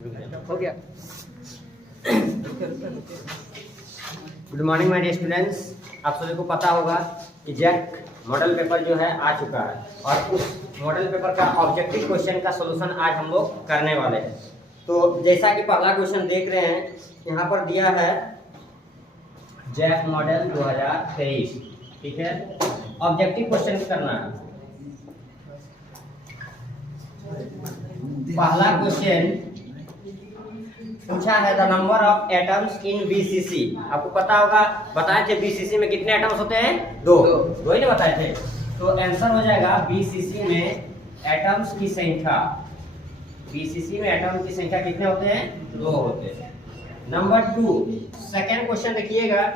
हो गया। Good morning my dear students. आप सभी को पता होगा कि जेट मॉडल पेपर जो है आ चुका है और उस मॉडल पेपर का ऑब्जेक्टिव क्वेश्चन का सॉल्यूशन आज हम लोग करने वाले हैं। तो जैसा कि पहला क्वेश्चन देख रहे हैं, यहाँ पर दिया है जेट मॉडल 2023, ठीक है। ऑब्जेक्टिव क्वेश्चन करना है। पहला क्वेश्चन पूछा है the number of atoms in BCC. आपको पता होगा, बताए थे बीसीसी में कितने एटम्स होते हैं? दो ही ना बताए थे। तो आंसर हो जाएगा बीसीसी में एटम्स की संख्या, बीसीसी में एटम की संख्या कितने होते हैं? 2 होते हैं। नंबर 2 सेकंड क्वेश्चन देखिएगा।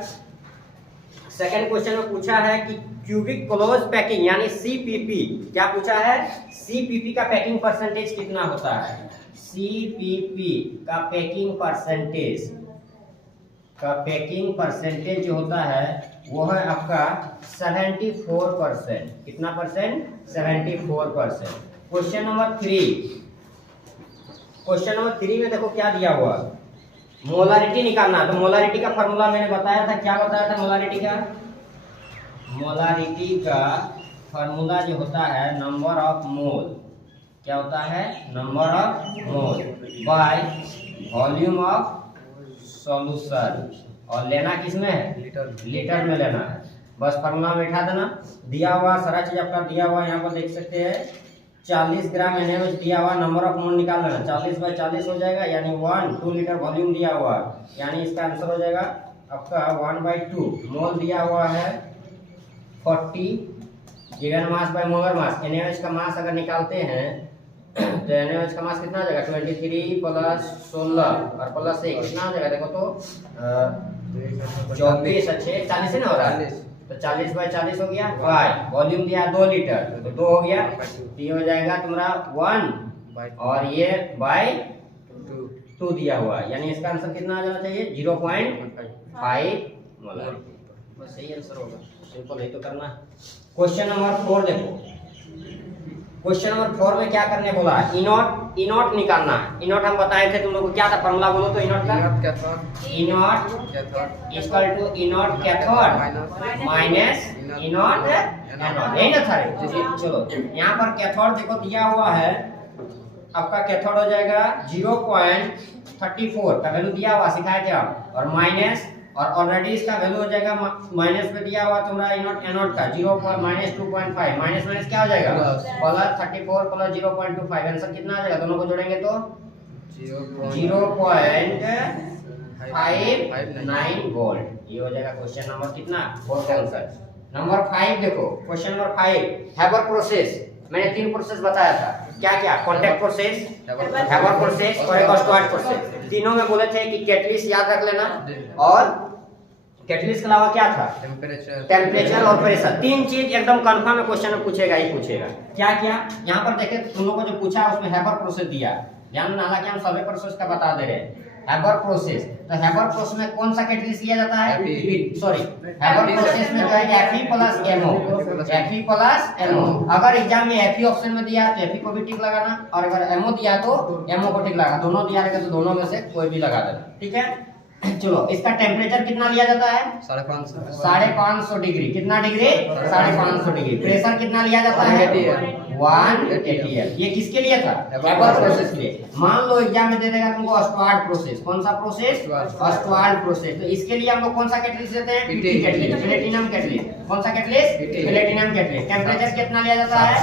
सेकंड क्वेश्चन में पूछा है कि क्यूबिक क्लोज पैकिंग यानी सीपीपी, क्या पूछा है? सीपीपी का पैकिंग परसेंटेज कितना होता है? सीपीपी का पैकिंग परसेंटेज जो होता है वो है आपका 74%। कितना परसेंट? 74%। क्वेश्चन नंबर 3 में देखो क्या दिया हुआ, मोलारिटी निकालना। तो मोलारिटी का फॉर्मूला मैंने बताया था, क्या बताया था मोलारिटी का? मोलारिटी का फॉर्मूला जो होता है नंबर ऑफ मोल, क्या होता है? Number of mole by volume of solution. और लेना किसमें है? लीटर में लेना है। बस फॉर्मूला में बैठा देना। दिया हुआ सारा चीज आपका दिया हुआ, यहाँ पर देख सकते हैं 40 ग्राम NaOH दिया हुआ, नंबर ऑफ मोल निकाल लेना। 40/40 हो जाएगा, यानी 2 लीटर वॉल्यूम दिया हुआ, यानी इसका आंसर हो जाएगा आपका 1/2। मोल दिया हुआ है 40, given mass by molar mass. NaOH का मास अगर निकालते हैं तो NaOH का मास कितना आ जाएगा? 23 + 16 और प्लस 1 कितना आ जाएगा? देखो तो 24 अच्छे 40 ना हो रहा है, तो 40/40 हो गया। वॉल्यूम दिया 2 लीटर, तो 2 हो गया। ये हो जाएगा तुम्हारा 1 और ये बाय 2 दिया हुआ, यानी इसका आंसर कितना आ जाना चाहिए? 0.5 मोलर। बस सही आंसर होगा, सिंपल है तो करना है। क्वेश्चन नंबर 4 देखो। क्वेश्चन नंबर 4 में क्या करने बोला है? इनॉट निकालना है। इनॉट हम बताए थे तुम लोग को, क्या था फॉर्मूला बोलो तो इनॉट का? E naught equal to E naught cathode minus E naught anode, यही ना था? चलो यहाँ पर कैथोड देखो दिया हुआ है आपका, कैथोड हो जाएगा 0.34 का वैल्यू दिया हुआ, सिखाए थे आप। और माइनस, और ऑलरेडी इसका वैल्यू हो जाएगा माइनस पे दिया हुआ तुम्हारा इनॉट एनोड का -2.5, माइनस क्या हो जाएगा? +34 + 0.25, आंसर कितना आ जाएगा? दोनों को जोड़ेंगे तो 0.59 वोल्ट। ये हो जाएगा क्वेश्चन नंबर कितना? 4 का आंसर। नंबर 5 देखो। Question number 5 Haber process. मैंने 3 प्रोसेस बताया था, क्या क्या? कॉन्टैक्ट प्रोसेस, हैबर प्रोसेस और एक स्टुअर्ट प्रोसेस। तीनों में बोले थे कि कैटलिस्ट याद रख लेना, और कैटलिस्ट के अलावा क्या था? टेम्परेचर और प्रेशर। 3 चीज एकदम कंफर्म है, क्वेश्चन में पूछेगा ही पूछेगा। क्या क्या? यहाँ पर देखे तुम लोगों को जो पूछा उसमें हैबर प्रोसेस दिया, यानी हालांकि हम सभी प्रोसेस का बता दे रहे हैं। हैबर प्रोसेस, तो हैबर प्रोसेस में कौन सा कैटलिस्ट लिया जाता है? सॉरी, हैबर प्रोसेस में जो है Fe + MO। अगर एग्जाम में Fe ऑप्शन में दिया तो Fe को भी टिक लगाना, और अगर MO दिया तो MO को टिक लगाना। दोनों दिया रहेगा तो दोनों में से कोई भी लगा देना, ठीक है। चलो, इसका टेम्परेचर कितना लिया जाता है? 550 डिग्री। कितना डिग्री? 550 डिग्री। प्रेशर कितना लिया जाता है? 1 atm। ये किसके लिए था? हैबर प्रोसेस के लिए। मान लो एग्जाम में दे देगा तुमको स्टुअर्ट प्रोसेस। कौन सा प्रोसेस? Stuart process. तो इसके लिए हम लोग कौन सा कैटलिस्ट देते हैं? Platinum catalyst. कौन सा कैटलिस्ट? Platinum catalyst. टेम्परेचर कितना लिया जाता है?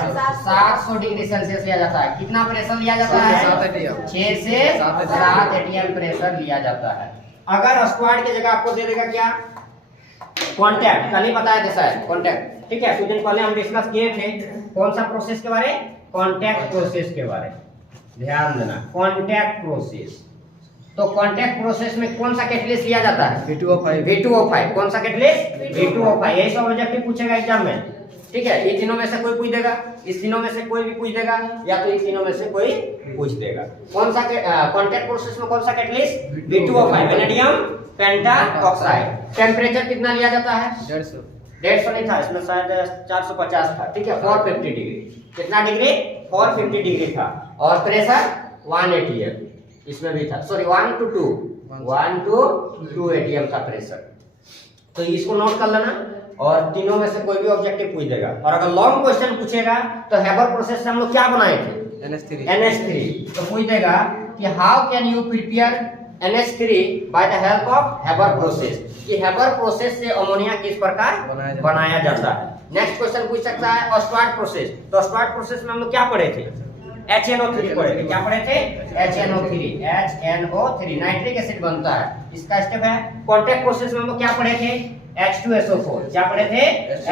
700 डिग्री सेल्सियस लिया जाता है। कितना प्रेशर लिया जाता है? 6 से 7 atm प्रेशर लिया जाता है। अगर स्क्वाड की जगह आपको दे देगा क्या? कांटेक्ट। कल ही बताया था शायद कांटेक्ट, ठीक है। कुछ दिन पहले हम डिस्कस किए थे कौन सा प्रोसेस के बारे? कांटेक्ट प्रोसेस के बारे। ध्यान देना, कांटेक्ट प्रोसेस। तो कांटेक्ट प्रोसेस में कौन सा कैटलिस्ट लिया जाता है? V2O5। कौन सा कैटलिस्ट? V2O5। यही सब ऑब्जेक्टिव पूछेगा एग्जाम में, ठीक है। ये तीनों में से कोई पूछ देगा, इस तीनों में से कोई भी पूछ देगा, या तो इस तीनों में से कोई पूछ देगा। कौन सा कांटेक्ट प्रोसेस में कौन सा catalyst? V2O5, vanadium pentoxide. Temperature कितना लिया जाता है? 150 नहीं था, इसमें शायद 450 था, ठीक है। 450 डिग्री। कितना डिग्री? 450 डिग्री था। और प्रेशर 1 atm। इसमें भी था, सॉरी 1 to 2, 1 to 2 atm का प्रेशर। तो इसको नोट कर लेना और तीनों में से कोई भी ऑब्जेक्टिव पूछ देगा। और अगर लॉन्ग क्वेश्चन पूछेगा तो हैबर प्रोसेस से हम लोग क्या बनाए थे, NH3। तो पूछ देगा कि how can you prepare NH3 by the help of Haber process, कि हैबर प्रोसेस से अमोनिया किस प्रकार बनाया जाता है। नेक्स्ट क्वेश्चन पूछ सकता है ऑस्वाल्ड प्रोसेस। तो ऑस्वाल्ड प्रोसेस में हम लोग क्या पढ़े थे, HNO3 पढ़े थे। क्या पढ़े थे, HNO3 नाइट्रिक एसिड बनता है, इसका स्टेप है। कांटेक्ट प्रोसेस में हम लोग क्या पढ़े थे, H2SO4। क्या पढ़े थे,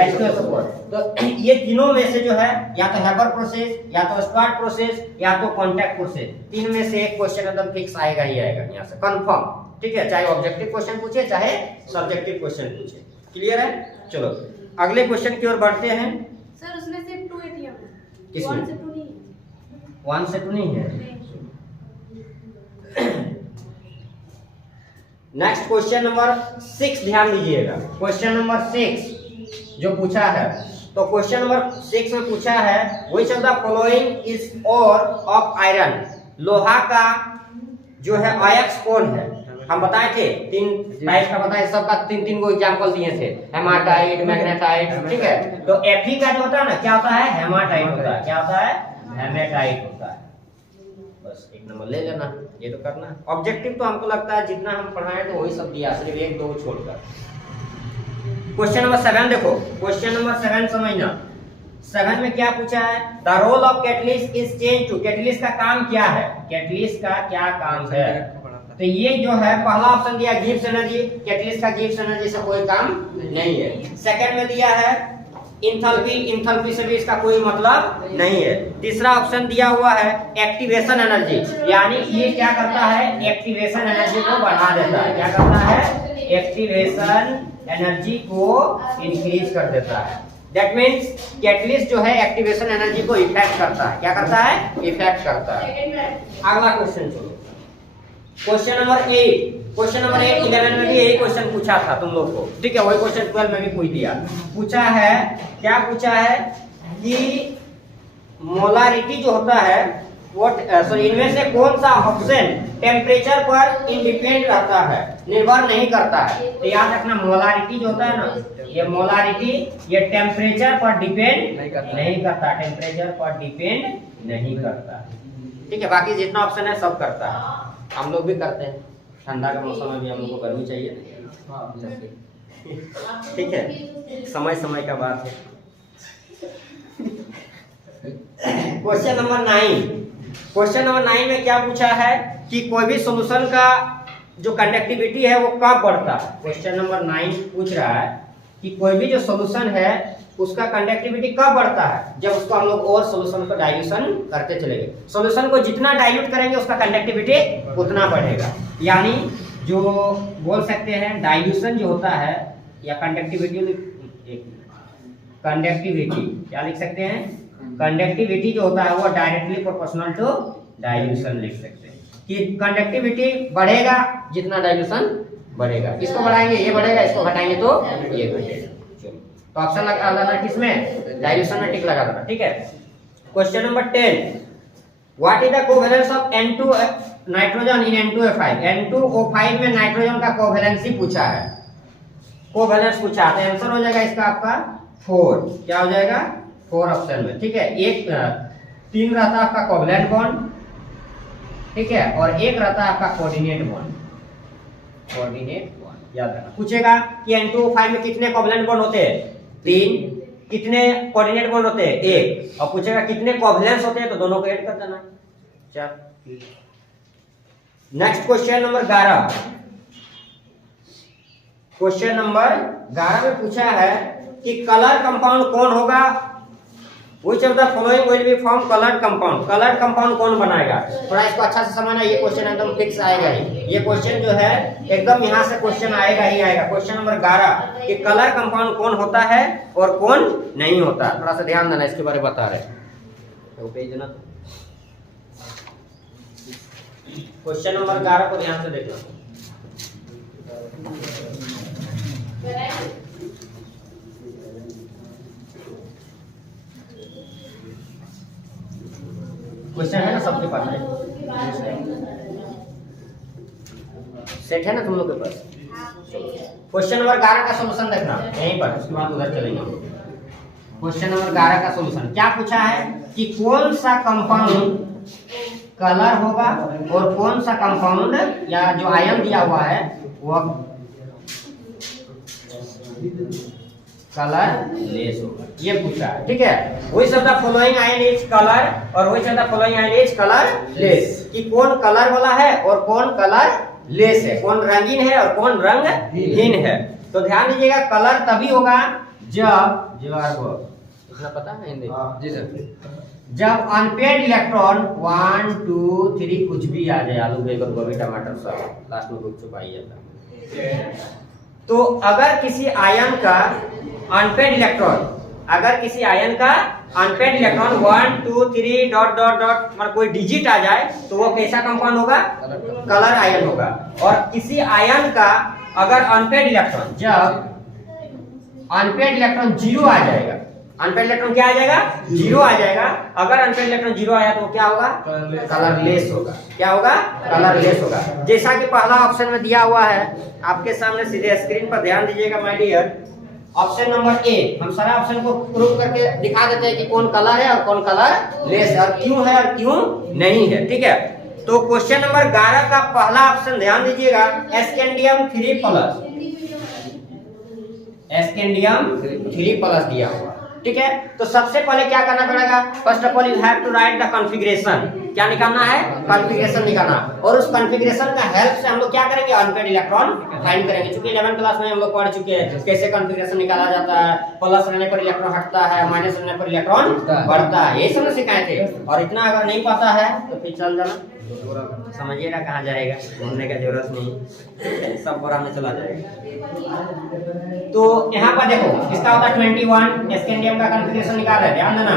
H2SO4। तो ये तीनों में से जो है या तो हैबर प्रोसेस, या तो ऑस्वाल्ड प्रोसेस, या तो कांटेक्ट प्रोसेस, तीन में से एक क्वेश्चन एकदम फिक्स आएगा ही आएगा यहाँ से कंफर्म। ठीक है, चाहे ऑब्जेक्टिव क्वेश्चन पूछे चाहे सब्जेक्टिव क्वेश्चन पूछे। क्लियर है। चलो अगले क्वेश्चन की ओर बढ़ते हैं। सर उसमें सिर्फ 2 एटीएम है, किसमें? 1 से 2 नहीं है। 1 से 2 नहीं है। नेक्स्ट क्वेश्चन नंबर 6 ध्यान दीजिएगा। क्वेश्चन नंबर 6 जो पूछा है, तो क्वेश्चन नंबर 6 में पूछा है which of the following is ore of iron, लोहा का जो है अयस्क कौन है। हम बताए थे 3 टाइप का, बताए सबका 3 को एग्जांपल दिए थे, हेमाटाइट, मैग्नेटाइट। ठीक है, तो Fe का जो होता है ना, क्या होता है, हेमाटाइट होता है। क्या होता है, हेमेटाइट होता है। बस एक नंबर ले लेना, ये तो करना। ऑब्जेक्टिव तो हमको लगता है जितना हम पढ़ाए तो वही सब दिया, सिर्फ 1-2 छोड़कर। क्वेश्चन नंबर 7 देखो, क्वेश्चन नंबर 7 समझना। 7 में क्या पूछा है, the role of catalyst is change to, catalyst का काम क्या है, कैटलिस्ट का क्या काम है। तो ये जो है पहला ऑप्शन दिया गिव्स एनर्जी, कैटलिस्ट का गिव्स एनर्जी से कोई काम नहीं है। सेकंड में दिया है इंथैल्पी, इंथैल्पी से भी इसका कोई मतलब नहीं है। तीसरा ऑप्शन दिया हुआ है एक्टिवेशन एनर्जी, यानी ये क्या करता है, एक्टिवेशन एनर्जी को बढ़ा देता है। क्या करता है, एक्टिवेशन एनर्जी को इंक्रीज कर देता है। दैट मींस कैटलिस्ट जो है एक्टिवेशन एनर्जी को इफेक्ट करता है। क्या करता है, इफेक्ट करता है। अगला क्वेश्चन चलो, क्वेश्चन नंबर 8। क्वेश्चन नंबर 8 11 में भी यही क्वेश्चन पूछा था तुम लोग को। ठीक है, वही क्वेश्चन 12 में भी पूछ दिया। पूछा है, क्या पूछा है कि मोलारिटी जो होता है वो सॉरी इनमें से कौन सा ऑप्शन टेम्परेचर पर इंडिपेंड रहता है, निर्भर नहीं करता है। तो याद रखना मोलारिटी जो होता है ना, ये मोलारिटी ये टेम्परेचर पर डिपेंड नहीं करता, टेम्परेचर पर डिपेंड नहीं करता। ठीक है, बाकी जितना ऑप्शन है सब करता है, हम लोग भी करते हैं। ठंडा के मौसम में भी हम लोग को गर्मी चाहिए। ठीक है, समय समय का बात है। Question number 9। क्वेश्चन नंबर 9 में क्या पूछा है कि कोई भी सॉल्यूशन का जो कंडक्टिविटी है वो कब बढ़ता है। क्वेश्चन नंबर 9 पूछ रहा है कि कोई भी जो सॉल्यूशन है उसका कंडक्टिविटी कब बढ़ता है, जब उसको हम लोग और सॉल्यूशन को डाइल्यूशन करते चलेंगे। सॉल्यूशन को जितना डाइल्यूट करेंगे उसका कंडक्टिविटी उतना बढ़ेगा। यानी जो बोल सकते हैं डाइल्यूशन जो होता है या कंडक्टिविटी, कंडक्टिविटी क्या लिख सकते हैं, कंडक्टिविटी जो होता है वो डायरेक्टली प्रोपोर्शनल टू डाइल्यूशन लिख सकते हैं कि कंडक्टिविटी बढ़ेगा जितना डाइल्यूशन बढ़ेगा। इसको बढ़ाएंगे ये बढ़ेगा, इसको घटाएंगे तो ये घटेगा। तो ऑप्शन लगा देना किसमें, डाइल्यूशन में टिक लगा देना। ठीक है, question number 10 what is the covalence of N2 nitrogen in N2O5। N2O5 में नाइट्रोजन का कोवैलेंसी पूछा है, कोवैलेंस पूछा है, तो आंसर हो जाएगा इसका आपका 4। क्या हो जाएगा, 4 ऑप्शन में। ठीक है, एक 3 रहता है आपका कोवैलेंट बॉन्ड, ठीक है, और एक रहता है आपका कोऑर्डिनेट बॉन्ड। कोऑर्डिनेट बॉन्ड याद रखना। पूछेगा कि N2O5 में कितने कोवैलेंट बॉन्ड होते हैं, 3। कितने कोऑर्डिनेट बॉन्ड होते हैं, 1। और पूछेगा कितने कोवैलेंस होते हैं, तो दोनों को ऐड कर देना। चल next question number 11। Question number 11 में पूछा है कि कलर कंपाउंड कौन होगा, which of the following will be form colour compound. Colour compound कौन बनाएगा, थोड़ा इसको अच्छा से समझना, ये क्वेश्चन एकदम फिक्स आएगा ही। ये क्वेश्चन जो है एकदम यहाँ से क्वेश्चन आएगा ही आएगा। क्वेश्चन नंबर 11 कि कलर कंपाउंड कौन होता है और कौन नहीं होता। थोड़ा सा ध्यान देना, इसके बारे में बता रहे तो पेज देना। क्वेश्चन नंबर 11 को ध्यान से देखना। क्वेश्चन है ना सबके पास है। सेट है ना तुम लोग के पास? क्वेश्चन नंबर 11 का सॉल्यूशन देखना यहीं पर, उसके बाद उधर चलेंगे। क्वेश्चन नंबर 11 का सॉल्यूशन क्या पूछा है कि कौन सा कंपाउंड कलर होगा और कौन सा कंपाउंड या जो आयन दिया हुआ है वो कलर लेस होगा, ये पूछा है। ठीक है, which of the following ion is colour और which of the following ion is colourless, कि कौन कलर वाला है और कौन कलर लेस है, कौन रंगीन है और कौन रंगहीन है। तो ध्यान दीजिएगा, कलर तभी होगा जब इतना पता है हिंदी? जी सर। जब अनपेड इलेक्ट्रॉन 1 2 3 कुछ भी आ जाए, आलू बैंगन गोभी टमाटर सब लास्ट में कुछ छुपाई जाता। तो अगर किसी आयन का अनपेड इलेक्ट्रॉन, अगर किसी आयन का unpaired electron 1 2 3 dot dot dot मतलब कोई डिजिट आ जाए तो वो कैसा कंपाउंड होगा? कलर आयन होगा। और किसी आयन का अगर अनपेड इलेक्ट्रॉन, जब अनपेड इलेक्ट्रॉन 0 आ जाएगा, अनपेड इलेक्ट्रॉन क्या आ जाएगा? 0 आ जाएगा। अगर अनपेड इलेक्ट्रॉन 0 आया तो क्या होगा? कलरलेस होगा। क्या होगा? कलरलेस होगा। जैसा कि पहला ऑप्शन में दिया हुआ है आपके सामने, सीधे स्क्रीन पर ध्यान दीजिएगा my dear. Option number A, हम सारा ऑप्शन को प्रूव करके दिखा देते हैं कि कौन कलर है और कौन कलर लेस है और क्यों है और क्यों नहीं है। ठीक है, तो क्वेश्चन नंबर 11 का पहला ऑप्शन ध्यान दीजिएगा, एस्केंडियम 3+, एस्केंडियम 3+ दिया हुआ। ठीक है, तो सबसे पहले क्या करना पड़ेगा? First of all you have to write the configuration. क्या निकालना है? कॉन्फ़िगरेशन निकालना। और उस कॉन्फ़िगरेशन का हेल्प से हम लोग क्या करेंगे? अनपेड इलेक्ट्रॉन फाइंड करेंगे। चूंकि 11th क्लास में हम लोग पढ़ चुके हैं कैसे कॉन्फ़िगरेशन निकाला जाता है, प्लस रहने पर इलेक्ट्रॉन हटता है, माइनस रहने पर इलेक्ट्रॉन बढ़ता है, ये सब सिखाए थे। और इतना अगर नहीं पता है तो फिर चल जाना, समझिएगा कहाँ जाएगा, घूमने का जरूरत नहीं, सब बोरा में चला जाएगा। तो यहाँ पर देखो, इसका होता है 21, एस्केंडियम का कॉन्फ़िगरेशन निकाल रहे हैं, ध्यान देना।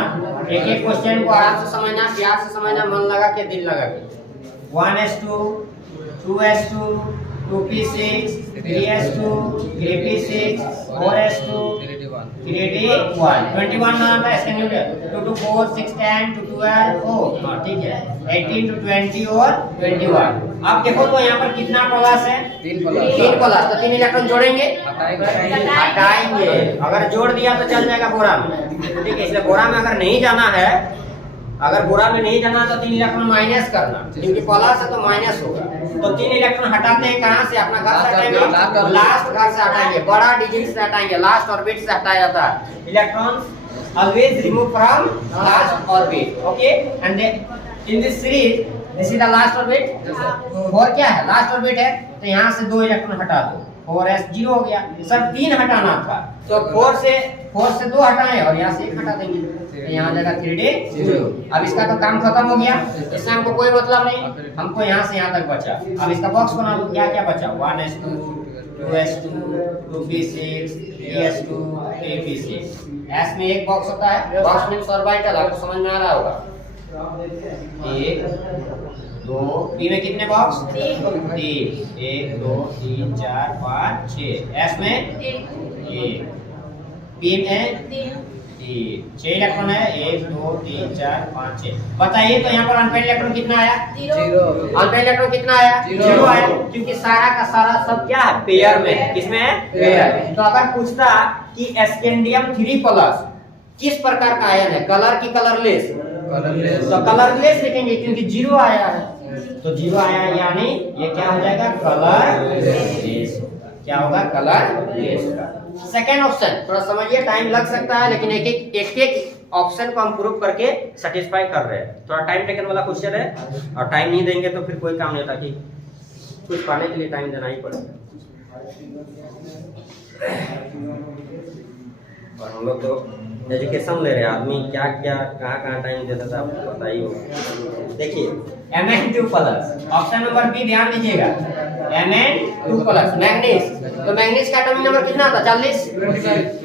एक एक क्वेश्चन को आराम से समझना, प्यार से समझना, मन लगा के दिल लगा के। 1s2 2s2 2p6 3s2 3p6 4s2 3d1 21 ना आता है एस्केंडियम का। 2 to 4 6 10 to 12 हां ठीक है, 18 to 20 और 21। अब देखो तो यहाँ पर कितना प्लस है? 3 प्लस। तो 3 इलेक्ट्रॉन जोड़ेंगे, हटाएंगे। अगर जोड़ दिया तो चल जाएगा बोरा में। ठीक है, इसलिए बोरा में अगर नहीं जाना है, अगर बोरा में नहीं जाना तो 3 इलेक्ट्रॉन माइनस करना, क्योंकि प्लस है तो माइनस होगा। तो 3 इलेक्ट्रॉन हटाते हैं कहाँ से? अपना घर से हटाएंगे, लास्ट घर से हटाएंगे, बड़ा डिजिट से हटाएंगे, लास्ट ऑर्बिट से हटाया जाता है। Electrons always remove from last orbit, okay. And in this series this is the last orbit. और क्या है? लास्ट ऑर्बिट है, तो यहाँ से 2 इलेक्ट्रॉन हटा दो, 4s 0 हो गया। सर 3 हटाना था, तो 4 से 2 हटाएं और यहाँ से 1 हटा देंगे, तो यहाँ जाएगा 3d 0। अब इसका तो काम खत्म हो गया, इससे हमको कोई मतलब नहीं, हमको यहाँ से यहाँ तक बचा। अब इसका बॉक्स बना लो, क्या क्या बचा? 1s2 2s2 2p6 3s2 3p6। s में एक बॉक्स होता है, बॉक्स मींस ऑर्बिटल, आपको समझ में आ रहा होगा। 1 2 p में कितने बॉक्स? 3 1 2 3 4 5 6। s में 1, p में 3 6 इलेक्ट्रॉन है, 1 2 3 4 5 6। बताइए तो यहाँ पर अनपेड इलेक्ट्रॉन कितना आया? 0। अनपेड इलेक्ट्रॉन कितना आया? 0 आया, क्योंकि सारा का सारा सब क्या है? पेयर में है। किसमें है? पेयर। तो अगर पूछता कि एस्केंडियम 3+ किस प्रकार का आयन है, कलर की कलरलेस? तो कलरलेस लिखेंगे क्योंकि 0 आया है, तो 0 आया यानी ये क्या हो जाएगा? कलरलेस। क्या होगा? कलरलेस का। सेकेंड ऑप्शन थोड़ा समझिए, टाइम लग सकता है, लेकिन एक ऑप्शन को हम प्रूव करके सेटिस्फाई कर रहे हैं। थोड़ा टाइम टेकन वाला क्वेश्चन है, और टाइम नहीं देंगे तो फिर कोई काम नहीं होता, कि कुछ पाने के लिए टाइम देना ही पड़ेगा। और हम लोग तो एजुकेशन ले रहे हैं, आदमी क्या क्या कहाँ टाइम देता था आपको पता ही होगा। देखिए Mn2+, ऑप्शन नंबर बी ध्यान दीजिएगा, Mn2+, मैग्नीज। तो मैग्नीज का एटॉमिक नंबर कितना होता है? 40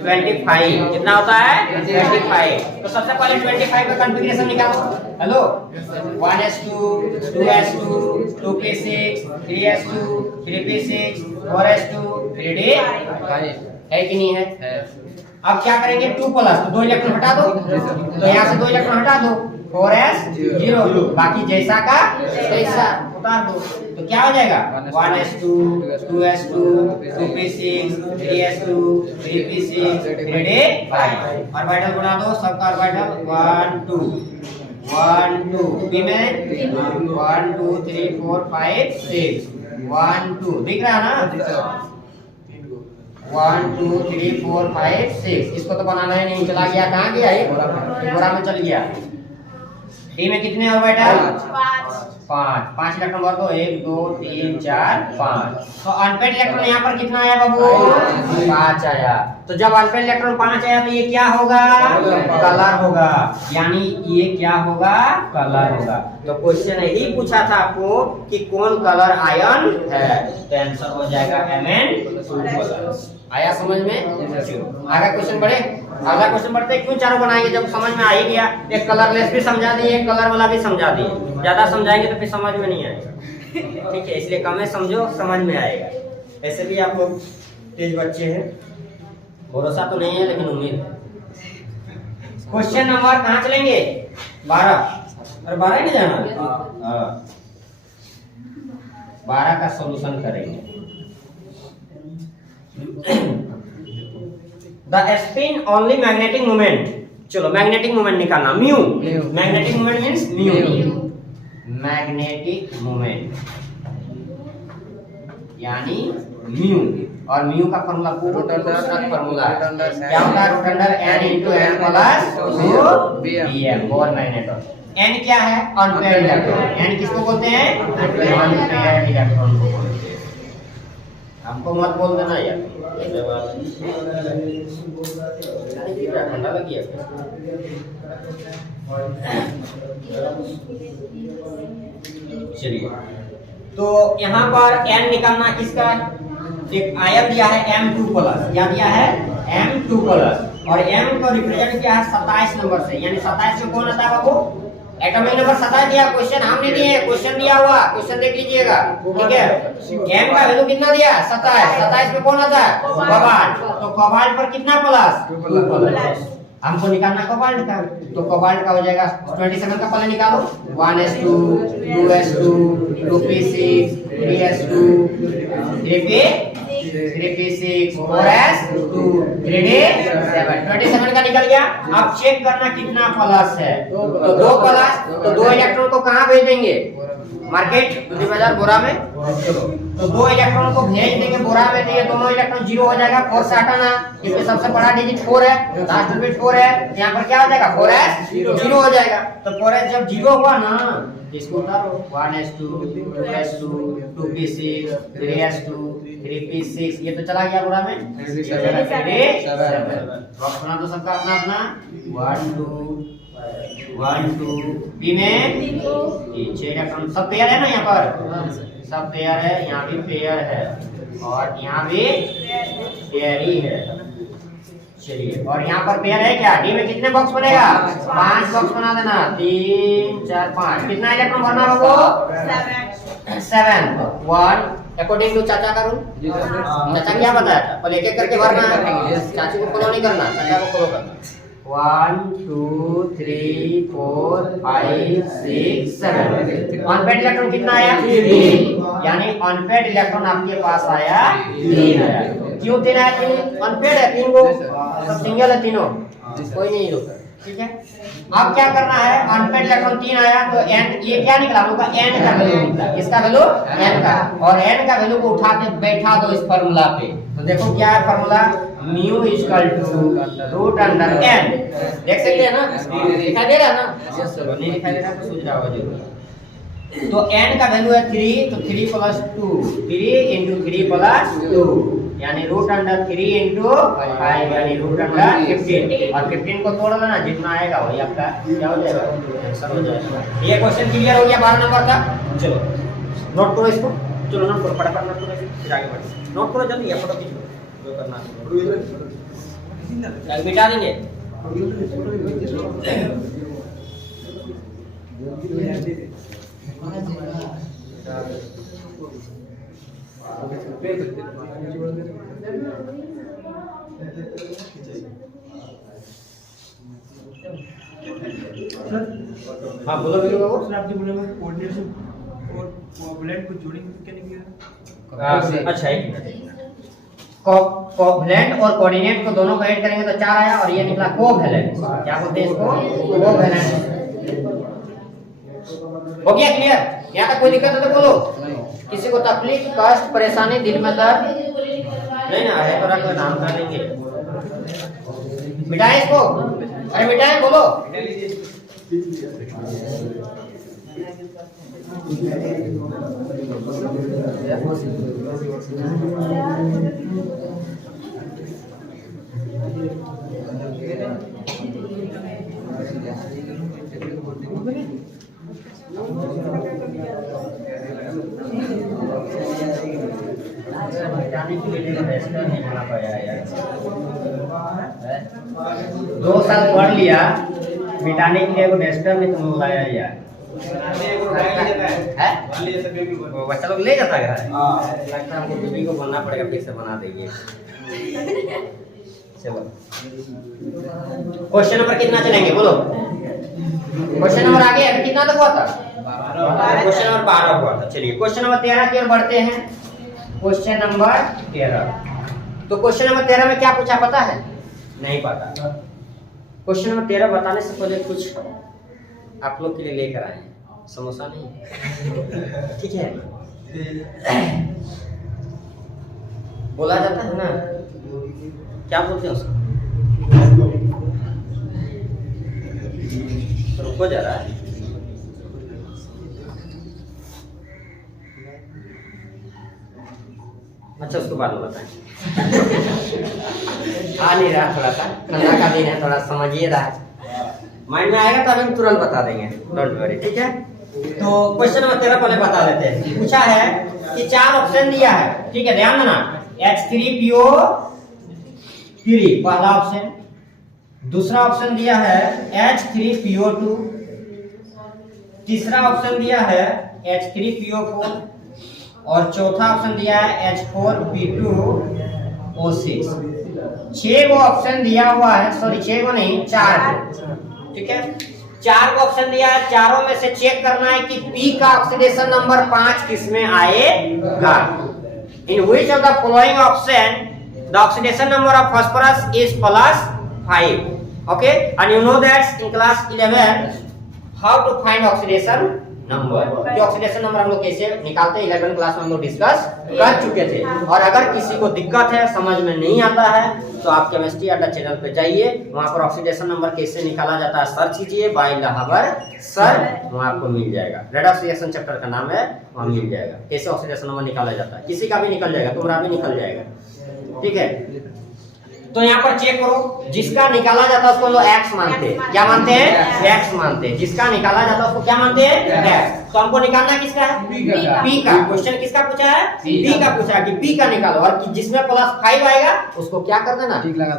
25। कितना होता है? 25। तो सबसे पहले 25 का कॉन्फ़िगरेशन निकालो। Hello, 1s2 2s2 2p6 3s2 3p6 4s2 3d5 है कि नहीं है? अब क्या करेंगे? 2+, तो 2 इलेक्ट्रॉन हटा दो, तो यहाँ से 2 इलेक्ट्रॉन हटा दो, 4s 0, बाकी जैसा का तैसा उतार दो। तो क्या हो जाएगा 1s2 2s2 2p6 3s2 3p6 3d5। Orbital बना दो सबका ऑर्बिटल 1 2 1 2 p में 1 2 3 4 5 6 1 2 दिख रहा है ना 1 2 3 4 5 6। इसको तो बनाना ही नहीं, चला गया कहाँ गया ये बोरा में चल गया। डी में कितने ऑर्बिटल 5 इलेक्ट्रॉन भर दो 1 2 3 4 5। तो अनपेड इलेक्ट्रॉन यहाँ पर कितना आया बाबू 5 आया। तो जब अनपेड इलेक्ट्रॉन 5 आया तो ये क्या होगा कलर होगा, यानी ये क्या होगा कलर होगा। तो क्वेश्चन यही पूछा था आपको कि कौन कलर आयन है, तो आंसर हो जाएगा Mn2 आया समझ में। आगे क्वेश्चन बढ़े, अगला क्वेश्चन बढ़ते क्यों चारों बनाएंगे जब समझ में आ ही गया। एक कलरलेस भी समझा दिए एक कलर वाला भी समझा दिए, ज्यादा समझाएंगे तो फिर समझ में नहीं आएगा। ठीक है, इसलिए कम है समझो समझ में आएगा। ऐसे भी आप लोग तेज बच्चे हैं, भरोसा तो नहीं है लेकिन उम्मीद है। क्वेश्चन नंबर कहाँ चलेंगे 12। अरे 12 नहीं जाना 12 का सॉल्यूशन करेंगे। The spin only magnetic moment, चलो मैग्नेटिक मोमेंट निकालना mu. Magnetic moment means mu, magnetic moment यानी म्यू। और म्यू का फार्मूला फार्मूला क्या होता है root under n into n plus 2bm Bohr magnet. n क्या है अनपेयर्ड इलेक्ट्रॉन, n किसको बोलते हैं अनपेयर्ड इलेक्ट्रॉन को बोलते हैं। हमको मत बोल देना यार, ठंडा लगी है। चलिए तो यहाँ पर n निकालना किसका, एक आयन दिया है M2 प्लस, क्या दिया है M2 प्लस, और M को रिप्रेजेंट किया है 27 नंबर से, यानी 27 में कौन आता है बाबू एटॉमिक नंबर 27 दिया। क्वेश्चन हमने दिए, क्वेश्चन दिया हुआ, क्वेश्चन देख लीजिएगा। ठीक है, m का वैल्यू कितना दिया 27, 27 में कौन आता है कोबाल्ट। तो कोबाल्ट पर कितना प्लस 2 प्लस, हमको निकालना कोबाल्ट का। तो कोबाल्ट का हो जाएगा 27 का पहले निकालो 1s2 2s2 2p6 3s2 3p6 4s2 3d7। 27 का निकल गया। अब चेक करना कितना प्लस है, तो 2 प्लस, तो 2 इलेक्ट्रॉन को कहाँ भेज देंगे मार्केट दूसरी बाजार बोरा में। तो 2 इलेक्ट्रॉन को भेज देंगे बोरा में, तो ये दोनों इलेक्ट्रॉन 0 हो जाएगा। 4 से हटाना क्योंकि सबसे बड़ा डिजिट 4 है, लास्ट बिट 4 है, यहाँ पर क्या हो जाएगा 4s 0 हो जाएगा। तो 4s जब 0 हुआ ना इसको उतारो 1s2 2s2 2p6 3s2 3p6, ये तो चला गया बोरा में 7 बॉक्स बना दो सबका अपना अपना 1 2 बी में 6 इलेक्ट्रॉन सब पेयर है ना, यहाँ पर सब पेयर है, यहाँ भी पेयर है और यहाँ भी पेयर ही है। चलिए और यहाँ पर पेयर है क्या, डी में कितने बॉक्स बनेगा 5 बॉक्स बना देना 3 4 5। कितना इलेक्ट्रॉन भरना होगा 7 1 अकॉर्डिंग टू चाचा का रूल। चाचा क्या बताया था, पहले एक एक करके भरना है, चाची को फॉलो नहीं करना, चाचा को फॉलो करना। 1 2 3 4 5 6 7। अनपेड इलेक्ट्रॉन कितना आया 3, यानी अनपेड इलेक्ट्रॉन आपके पास आया 3 आया। क्यों 3 आया, 3 अनपेड है, 3 को सब सिंगल है तीनों, कोई नहीं होता। ठीक है, अब क्या करना है, अनपेड इलेक्ट्रॉन 3 आया तो n ये क्या निकला होगा n का वैल्यू निकला, इसका वैल्यू n का, और n का वैल्यू को उठा के बैठा दो इस फार्मूला पे। तो देखो क्या है formula, mu equal to root under n। देख सकते हैं ना, दिखाई दे रहा है ना, नहीं दिखाई दे रहा तो सोच रहा होगा जरूर। तो n का वैल्यू है 3, तो 3 प्लस 2 3 इंटू 3 प्लस 2 यानी रूट अंडर 3 इंटू 5 यानी रूट अंडर 15, और 15 को तोड़ लेना जितना आएगा वही आपका क्या हो जाएगा आंसर हो जाएगा। ये क्वेश्चन क्लियर हो गया 12 नंबर का। चलो नोट करो इसको, चलो नोट करो फटाफट नोट करो, फिर आगे बढ़ो, नोट करो जल्दी या फोटो खींचो जो करना है मिटा देंगे। सर हाँ बोलो बोलो बाबू। सर आप जो बोले कोऑर्डिनेट और कोवैलेंट को जोड़ेंगे तो क्या निकलेगा? अच्छा एक मिनट। कोवैलेंट और कोऑर्डिनेट को दोनों को ऐड करेंगे तो 4 आया और ये निकला कोवैलेंट। क्या बोलते हैं इसको? कोवैलेंट। हो गया क्लियर? यहाँ तक कोई दिक्कत है तो बोलो। किसी को तकलीफ, कष्ट, परेशानी, दिल में दर्द नहीं ना है तो रख नाम कर लेंगे। मिटाएं इसको। अरे मिटाएं बोलो। नहीं बना पाया यार। 2 साल पढ़ लिया, मिटाने के लिए वो डेस्टर में तुम लाया यार। बच्चा लोग ले जाता है। लगता है हमको बीबी को बोलना पड़ेगा, फिर से बना देंगे। चलो क्वेश्चन नंबर कितना चलेंगे बोलो। क्वेश्चन नंबर आगे अभी कितना तक हुआ था? क्वेश्चन नंबर 12 हुआ था। चलिए क्वेश्चन नंबर 13 की ओर बढ़ते हैं। Question number 13। तो क्वेश्चन नंबर 13 में क्या पूछा पता है? नहीं पता। क्वेश्चन नंबर 13 बताने से पहले कुछ आप लोग के लिए लेकर आए हैं। समोसा नहीं, ठीक है? बोला जाता है ना, क्या बोलते हैं उसको? रुको जरा। अच्छा उसको बाद में बताएं। आ नहीं रहा, थोड़ा सा ठंडा का दिन है, थोड़ा समझिए रहा। माइंड में आएगा तो हम तुरंत बता देंगे, डोंट वरी, ठीक है? तो क्वेश्चन नंबर 13 पहले बता देते हैं। पूछा है कि 4 ऑप्शन दिया है, ठीक है? ध्यान देना। H3PO3 पहला ऑप्शन, दूसरा ऑप्शन दिया है H3PO2, तीसरा ऑप्शन दिया है H3PO4 और चौथा ऑप्शन दिया है H4P2O6। 6 गो ऑप्शन दिया हुआ है, सॉरी 6 गो नहीं 4, ठीक है? 4 को ऑप्शन दिया है, चारों में से चेक करना है कि P का ऑक्सीडेशन नंबर 5 किस में आएगा। In which of the following option the oxidation number of phosphorus is +5। Okay, and you know that in class 11 how to find oxidation number. कि ऑक्सीडेशन नंबर हम लोग कैसे निकालते हैं 11 क्लास में हम लोग डिस्कस कर चुके थे। और अगर किसी को दिक्कत है, समझ में नहीं आता है, तो आप केमिस्ट्री अड्डा चैनल पे जाइए, वहां पर ऑक्सीडेशन नंबर कैसे निकाला जाता है सर्च कीजिए, बाय लहावर सर, वहां आपको मिल जाएगा। रेडॉक्स रिएक्शन चैप्टर का नाम है, वहां मिल जाएगा कैसे ऑक्सीडेशन नंबर निकाला जाता है। किसी का भी निकल जाएगा, तुम्हारा भी निकल जाएगा, ठीक है? तो यहाँ पर चेक करो, जिसका निकाला जाता है उसको लोग एक्स मानते हैं। क्या मानते हैं? एक्स मानते हैं। जिसका निकाला जाता है उसको क्या मानते हैं? एक्स। तो हमको निकालना किसका है? पी का। क्वेश्चन किसका पूछा है? पी का पूछा कि पी का निकालो, और जिसमें +5 आएगा उसको क्या कर देना? टिक लगा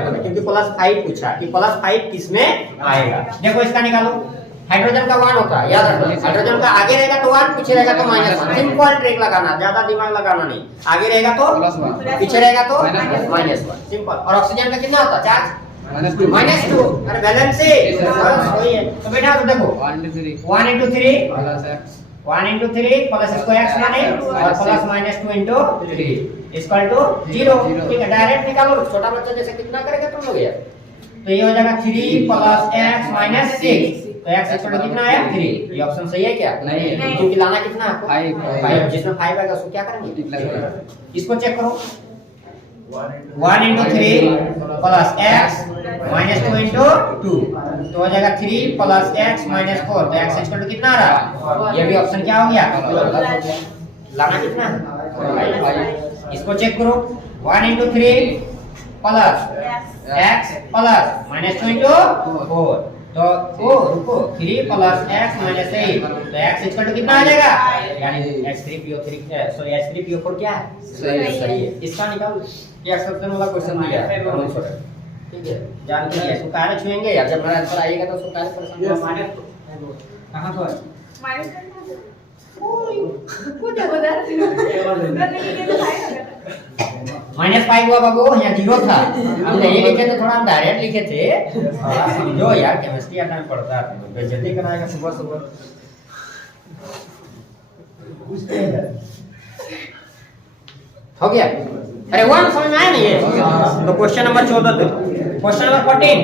देना, क्योंकि +5 पूछा कि +5 किसमें आएगा। देखो इसका निकालो। हाइड्रोजन का 1 होता है, याद रखना। हाइड्रोजन का आगे रहेगा तो 1, पीछे रहेगा तो -1। सिंपल ट्रिक लगाना, ज्यादा दिमाग लगाना नहीं। आगे रहेगा तो +1, पीछे रहेगा तो -1, सिंपल। और ऑक्सीजन का कितना होता है चार्ज? -2। अरे बैलेंस से बस वही है। तो बेटा तो देखो 1 × 3 1 × 3 प्लस इसको x माने और प्लस -2 × 3 इक्वल टू 0। ठीक है, डायरेक्ट निकालो। छोटा बच्चा जैसे कितना करेगा तुम लोग यार? तो ये हो जाएगा 3 + x - 6। तो x इक्वल टू कितना आया? 3। ये ऑप्शन सही है क्या? नहीं, क्योंकि लाना कितना है आपको? 5। जिसमें 5 आएगा उसको क्या करेंगे? इसको चेक करो। 1 × 3 प्लस x -2 × 2 तो हो जाएगा 3 + x - 4। तो x इक्वल टू कितना आ रहा? ये भी ऑप्शन क्या हो गया? लाना कितना है? इसको चेक करो। 1 × 3 प्लस x प्लस -2 × 4 तो रुको 3 + x - 8 तो x इक्वल टू कितना आ जाएगा? यानी H3PO3 सॉरी H3PO4 क्या है? सही है। इसका निकाल। ये एक्सेप्शन वाला क्वेश्चन दिया है, ठीक है? जान के लिए इसको काहे छुएंगे यार? जब मेरा आंसर आएगा तो उसको काहे परेशान माने। कहां पर माइनस करना? ओए कुछ उधर करने के लिए तो आएगा। -5 हुआ बाबू, यहाँ 0 था। हम नहीं लिखे तो थोड़ा हम डायरेक्ट लिखे थे। थोड़ा समझो यार, केमिस्ट्री आता में पढ़ता है, बेइज्जती कराएगा सुबह सुबह। हो गया? अरे हुआ ना, समझ में आया नहीं ये? तो क्वेश्चन नंबर 14 दे। Question number 14।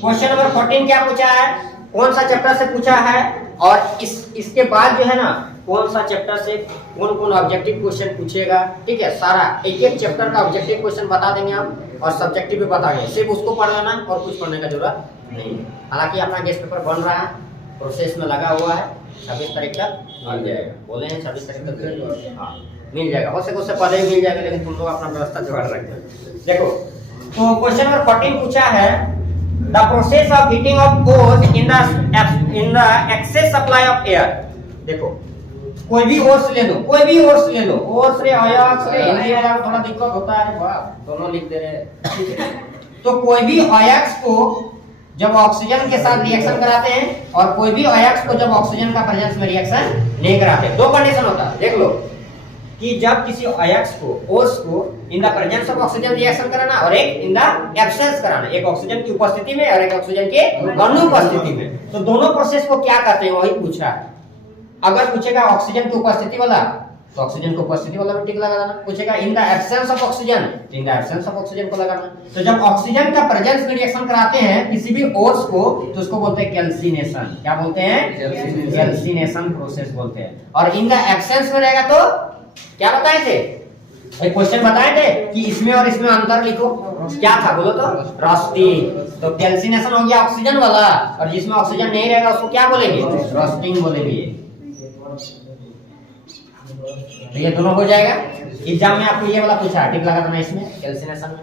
क्वेश्चन नंबर 14 क्या पूछा है? कौन सा चैप्टर से पूछा है, और इसके बाद जो है ना कौन सा चैप्टर से कौन कौन ऑब्जेक्टिव क्वेश्चन पूछेगा। ठीक है, सारा एक एक चैप्टर का ऑब्जेक्टिव क्वेश्चन बता देंगे हम, और सब्जेक्टिव भी बता देंगे। सिर्फ उसको पढ़ लेना और कुछ पढ़ने का जरूरत नहीं। हालांकि अपना गेस्ट पेपर बन रहा है, प्रोसेस में लगा हुआ है, 26 तारीख तक मिल जाएगा। बोले हैं 26 तारीख तक हाँ मिल जाएगा। हो सके उससे पहले भी मिल जाएगा, लेकिन तुम लोग अपना व्यवस्था जुगाड़ रखना। देखो, तो क्वेश्चन नंबर 14 पूछा है, the process of heating of ores in the excess supply of air। देखो, कोई भी ओर्स ले लो, कोई भी ओर्स ले लो, ओर्स रे अयस्क रे, हिंदी वाला को थोड़ा दिक्कत होता है, वाह दोनों लिख दे रहे हैं। ठीक है, तो कोई भी अयस्क को जब ऑक्सीजन के साथ रिएक्शन कराते हैं, और कोई भी अयस्क को जब ऑक्सीजन का प्रेजेंस में रिएक्शन नहीं कराते, दो कंडीशन होता है। देख लो कि जब किसी अयस्क को, ओर्स को इन the presence of oxygen reaction कराना, और एक इन द एब्सेंस कराना, एक ऑक्सीजन की उपस्थिति में और एक ऑक्सीजन के अनुपस्थिति में। तो दोनों प्रोसेस को क्या कहते हैं वही पूछा है। अगर पूछेगा ऑक्सीजन की उपस्थिति वाला, तो ऑक्सीजन की उपस्थिति वाला में टिक लगा देना। पूछेगा in the absence of oxygen, in the absence of oxygen को लगाना। तो जब ऑक्सीजन का प्रेजेंस में रिएक्शन कराते हैं किसी भी ओर्स को, तो उसको बोलते हैं कैल्सिनेशन। क्या बोलते हैं? कैल्सिनेशन प्रोसेस बोलते हैं। और इन द एब्सेंस में रहेगा तो क्या बताए थे? एक क्वेश्चन बताए थे कि इसमें और इसमें अंतर लिखो। क्या था बोलो तो? रस्टिंग। तो कैल्सिनेशन हो गया ऑक्सीजन वाला, और जिसमें ऑक्सीजन नहीं रहेगा उसको क्या बोलेंगे? रस्टिंग बोलेंगे। तो ये दोनों हो जाएगा। एग्जाम में आपको ये वाला पूछा है, टिक लगा देना इसमें कैल्सिनेशन में।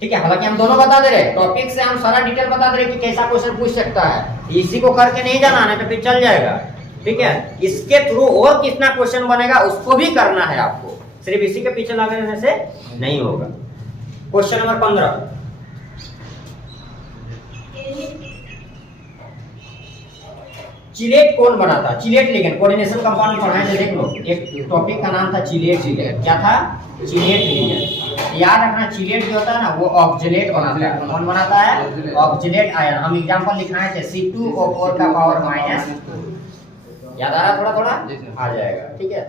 ठीक है, हालांकि हम दोनों बता दे रहे, टॉपिक से हम सारा डिटेल बता दे रहे कि कैसा क्वेश्चन पूछ सकता है। इसी को करके नहीं जाना है तो फिर चल जाएगा। ठीक है, इसके थ्रू और कितना क्वेश्चन बनेगा उसको भी करना है आपको, सिर्फ इसी के पीछे लगे रहने से नहीं होगा। Question number 15। चिलेट कौन बनाता? चिलेट लिगेंड कोऑर्डिनेशन कंपाउंड में पढ़ाए थे, देख लो। एक टॉपिक का नाम था चिलेट लिगेंड। क्या था? Chelate ligand. याद रखना, चिलेट जो होता है ना वो ऑक्जेलेट बनाता है। कौन बनाता है? Oxalate ion. हम एग्जांपल लिखाए थे C2O4 का पावर माइनस। याद आ रहा? थोड़ा थोड़ा आ जाएगा। ठीक है,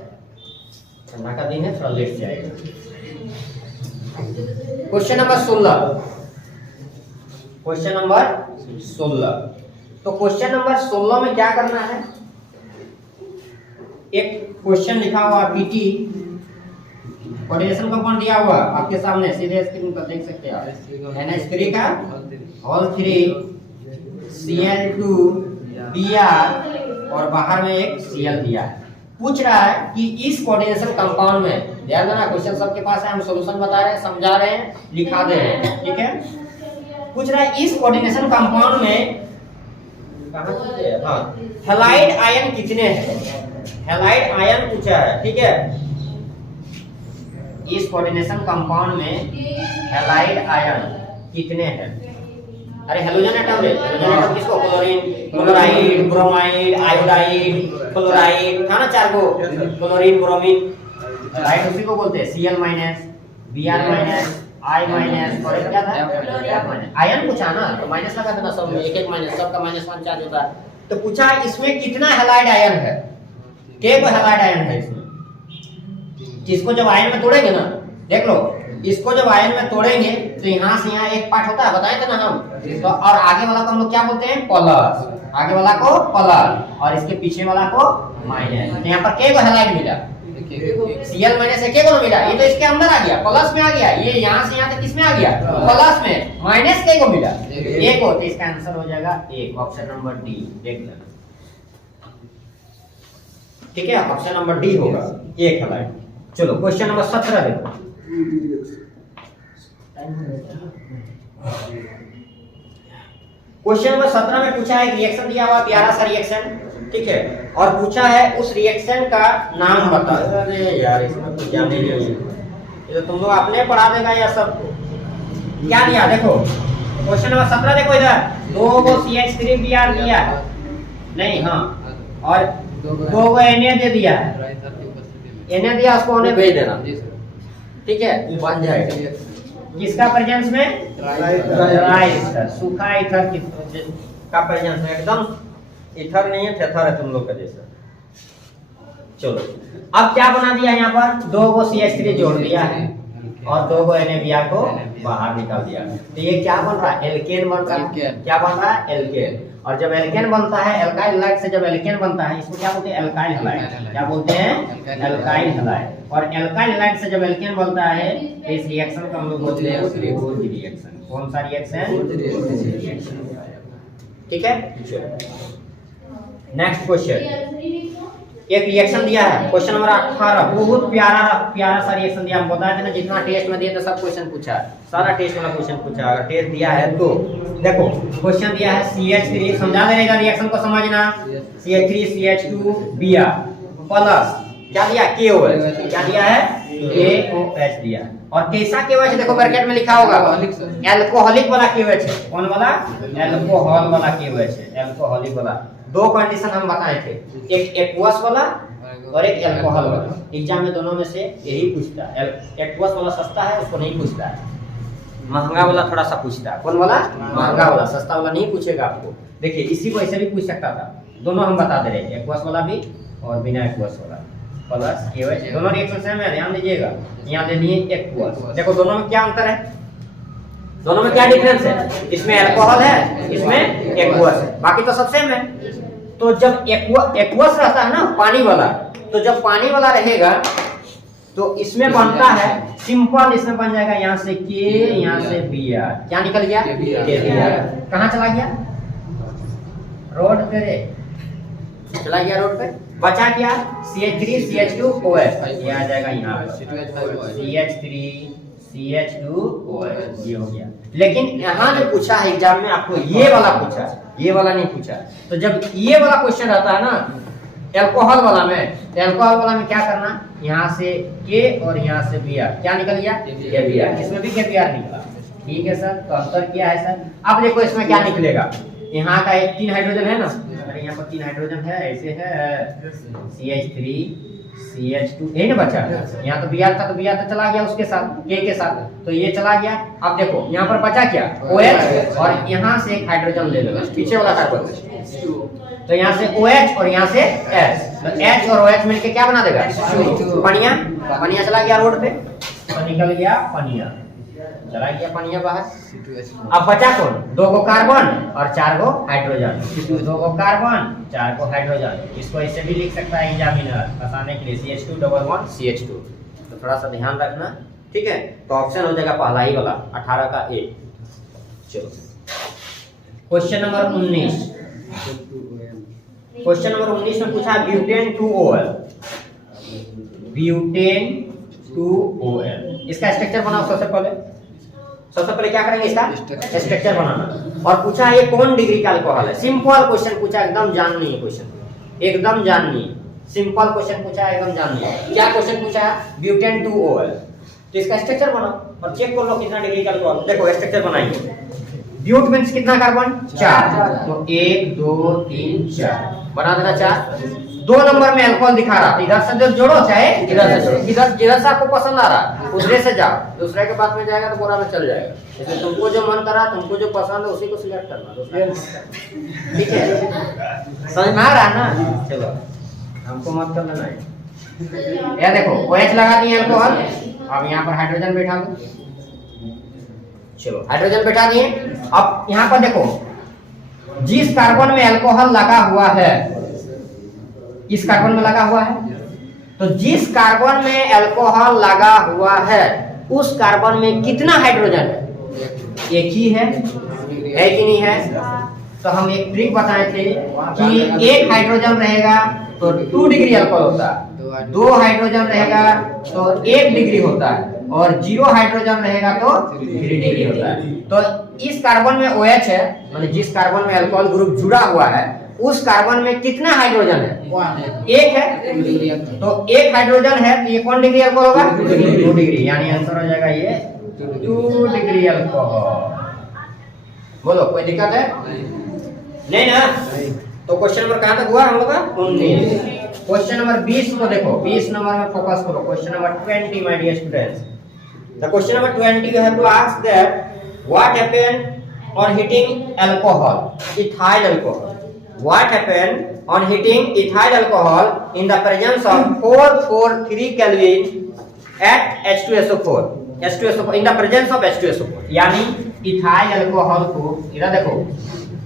ठंडा का दिन है, थोड़ा लेट जाएगा। Question number 16। Question number 16। तो क्वेश्चन नंबर 16 में क्या करना है? एक क्वेश्चन लिखा हुआ पीटी, कोऑर्डिनेशन कंपाउंड दिया हुआ आपके सामने, सीधे स्क्रीन पर देख सकते हैं आप। NH3 का होल 3 Cl2Br, और बाहर में एक Cl दिया है। पूछ रहा है कि इस कोऑर्डिनेशन कंपाउंड में, ध्यान देना क्वेश्चन सबके पास है, हम सॉल्यूशन बता रहे हैं, समझा रहे हैं, लिखा दे रहे हैं। ठीक है, पूछ रहा है इस कोऑर्डिनेशन कंपाउंड में हैलाइड आयन कितने हैं? हैलाइड आयन पूछा है। ठीक है, इस कोऑर्डिनेशन कंपाउंड में हैलाइड आयन कितने हैं? अरे हेलोजन एटम है, हेलोजन एटम किसको? Chlorine, chloride, bromide, iodide, chloride था ना, 4 को क्लोरीन, ब्रोमीन, राइट, उसी को बोलते हैं Cl minus, Br minus, I minus, और एक क्या था? आयन पूछा ना, तो माइनस लगा देना सब में, एक एक माइनस, सबका -1 चार्ज होता है। तो पूछा इसमें कितना हैलाइड आयन है? के को हैलाइड आयन है इसमें? इसको जब आयन में तोड़ेंगे ना, देख लो, इसको जब आयन में तोड़ेंगे तो यहाँ से यहाँ एक पार्ट होता है, बताए थे ना हम। तो और आगे वाला को हम लोग क्या बोलते हैं? प्लस। आगे वाला को प्लस और इसके पीछे वाला को माइनस। तो यहाँ पर के को हैलाइड मिला, Cl माइनस के को मिला, ये तो इसके अंदर आ गया, प्लस में आ गया। ये यहाँ से यहाँ तक किसमें आ गया? प्लस में। माइनस के को मिला, एक को, तो इसका आंसर हो जाएगा 1, ऑप्शन नंबर डी। देख लेना, ठीक है, ऑप्शन नंबर डी होगा 1 हैलाइड। चलो क्वेश्चन नंबर 17 देखो। क्वेश्चन नंबर 17 में पूछा है रिएक्शन दिया हुआ, प्यारा सा रिएक्शन, ठीक है, और पूछा है उस रिएक्शन का नाम बता। अरे यार इसमें कुछ ज्ञान नहीं है, ये तो तुम लोग आपने पढ़ा देगा या सब। क्या दिया देखो, क्वेश्चन नंबर 17 देखो, इधर 2 को CH3Br दिया नहीं, हाँ, और 2 को Na दे दिया, Na दिया, उसको उन्हें भेज देना। ठीक है, बन जाएगा। किसका प्रेजेंस में? ड्राई ईथर, सूखा ईथर का प्रेजेंस में, एकदम ईथर नहीं है, थेथर है तुम लोग का जैसा। चलो अब क्या बना दिया यहाँ पर, 2 गो CH3 जोड़ दिया है और 2 गो NaBr को बाहर निकाल दिया। तो ये क्या बन रहा है? एल्केन बन रहा है। क्या बन रहा है? एल्केन। और जब एल्केन बनता है, एल्काइल हैलाइड से जब एल्केन बनता है, इसको क्या बोलते हैं? Alkyl halide. क्या बोलते हैं? Alkyl halide. और एल्काइल हैलाइड से जब एल्केन बनता है, इस रिएक्शन को हम लोग बोलते हैं गोल्ज रिएक्शन। कौन सा रिएक्शन? ठीक है। नेक्स्ट क्वेश्चन, एक रिएक्शन दिया है, क्वेश्चन नंबर 18। बहुत प्यारा सा रिएक्शन दिया। हम बताए थे ना, जितना टेस्ट में दिया था सब क्वेश्चन पूछा, सारा टेस्ट वाला क्वेश्चन पूछा। अगर टेस्ट दिया है तो देखो, क्वेश्चन दिया है CH3, समझा दे रहेगा रिएक्शन को समझना। CH3 CH2 Br प्लस क्या दिया? KOH। क्या दिया है? KOH दिया। और कैसा KOH देखो ब्रैकेट में लिखा होगा, अल्कोहलिक वाला KOH है। कौन वाला? अल्कोहल वाला KOH है, अल्कोहलिक वाला। 2 कंडीशन हम बताए थे, एक एक्वस वाला और एक अल्कोहल वाला। एग्जाम में दोनों में से यही पूछता है। एक्वस वाला सस्ता है, उसको नहीं पूछता है। महंगा वाला थोड़ा सा पूछता है। कौन वाला? महंगा वाला, सस्ता वाला नहीं पूछेगा आपको। देखिए इसी को ऐसे भी पूछ सकता था, दोनों हम बता दे रहे हैं, एक्वस वाला भी और बिना एक्वस वाला। प्लस KOH, दोनों रिएक्शन सेम है, ध्यान दीजिएगा। यहाँ ले लिए एक्वस, देखो दोनों में क्या अंतर है, दोनों में क्या डिफरेंस है? इसमें अल्कोहल है, इसमें एक्वस है, बाकी तो सब सेम है। तो जब एक्वस रहता है ना पानी वाला, तो जब पानी वाला रहेगा तो इसमें बनता है सिंपल, इसमें बन जाएगा यहाँ से K, यहाँ से Br। क्या निकल गया? KBr। कहाँ चला गया? रोड पे रे, चला गया रोड पे। बचा क्या? CH3 CH2 OH, ये आ जाएगा यहाँ पर CH3 CH2 OH, ये हो गया। लेकिन यहाँ जो पूछा है एग्जाम में आपको, ये वाला पूछा, ये वाला नहीं पूछा। तो जब ये वाला क्वेश्चन रहता है ना अल्कोहल वाला में, तो अल्कोहल वाला में क्या करना, यहाँ से K और यहाँ से Br, क्या निकल गया? KBr। इसमें भी KBr निकला। ठीक है सर, तो अंतर क्या है सर? अब देखो इसमें क्या निकलेगा, यहाँ का 3 हाइड्रोजन है ना, अरे यहाँ पर 3 हाइड्रोजन है, ऐसे है CH3 CH2, यही ना बचा। यहाँ तो Br था, तो Br तो चला गया उसके साथ, K के साथ, तो ये चला गया। अब देखो यहाँ पर बचा क्या? OH, और यहाँ से एक हाइड्रोजन ले लो पीछे वाला कार्बन, तो यहाँ से OH और यहाँ से H, तो H और OH मिलके क्या बना देगा? पनिया। पनिया चला गया रोड पे, तो निकल गया पनिया, चला गया पनिया बाहर। अब बचा कौन? 2 गो कार्बन और 4 गो हाइड्रोजन, 2 गो कार्बन 4 गो हाइड्रोजन। इसको ऐसे भी लिख सकता है एग्जामिनर फंसाने के लिए, CH2 CH2। तो थोड़ा सा ध्यान रखना, ठीक है। तो ऑप्शन हो जाएगा पहला ही वाला, 18 का A। चलो क्वेश्चन नंबर 19। क्वेश्चन नंबर 19 में पूछा ब्यूटेन 2OL, ब्यूटेन 2OL। इसका स्ट्रक्चर बनाओ। सबसे पहले क्या करेंगे, इसका स्ट्रक्चर बनाना। और पूछा ये कौन डिग्री का अल्कोहल है, सिंपल क्वेश्चन पूछा, एकदम जाननी है क्वेश्चन, एकदम जाननी है। सिंपल क्वेश्चन पूछा है, एकदम जाननी है। क्या क्वेश्चन पूछा है? Butane 2OL। तो इसका स्ट्रक्चर बनाओ और चेक कर लो कितना डिग्री का अल्कोहल। देखो स्ट्रक्चर बनाइए। ब्यूट मींस कितना कार्बन? 4, तो 1 2 3 4 बना देना 4। 2 नंबर में अल्कोहल दिखा रहा, इधर से जो जोड़ो, चाहे इधर से जोड़ो, जिधर से आपको पसंद आ रहा उधर से जाओ, दूसरे के पास में जाएगा तो बोरा में चल जाएगा। इसलिए तुमको जो मन करा, तुमको जो पसंद है उसी को सिलेक्ट करना, ठीक है? समझ में आ रहा है ना? चलो हमको मत कर लेना है। ये देखो OH लगा दिए अल्कोहल, अब यहाँ पर हाइड्रोजन बैठा दो। चलो हाइड्रोजन बैठा दिए। अब यहाँ पर देखो, जिस कार्बन में अल्कोहल लगा हुआ है, इस कार्बन में लगा हुआ है, तो जिस कार्बन में अल्कोहल लगा हुआ है उस कार्बन में कितना हाइड्रोजन है? एक ही है कि नहीं है? तो हम एक ट्रिक बताए थे कि एक हाइड्रोजन रहेगा तो 2 डिग्री अल्कोहल होता है, 2 हाइड्रोजन रहेगा तो 1 डिग्री होता है, और 0 हाइड्रोजन रहेगा तो 3 डिग्री होता है। तो इस कार्बन में OH है, मतलब जिस कार्बन में अल्कोहल ग्रुप जुड़ा हुआ है उस कार्बन में कितना हाइड्रोजन है? 1 है। तो 1 हाइड्रोजन है तो ये कौन डिग्री अल्कोहल होगा? 2 डिग्री, यानी आंसर हो जाएगा ये 2 डिग्री अल्कोहल। बोलो कोई दिक्कत है? नहीं ना? तो क्वेश्चन नंबर कहां तक हुआ हम लोग का? 19। क्वेश्चन नंबर 20 को देखो, 20 नंबर में फोकस करो। Question number 20 my dear students, The question number 20, you have to ask that what happened on heating alcohol, ethyl alcohol. What happened on heating ethyl alcohol in the presence of 443 Kelvin at H2SO4? H2SO4 in the presence of H2SO4. यानी ethyl alcohol को, इधर देखो,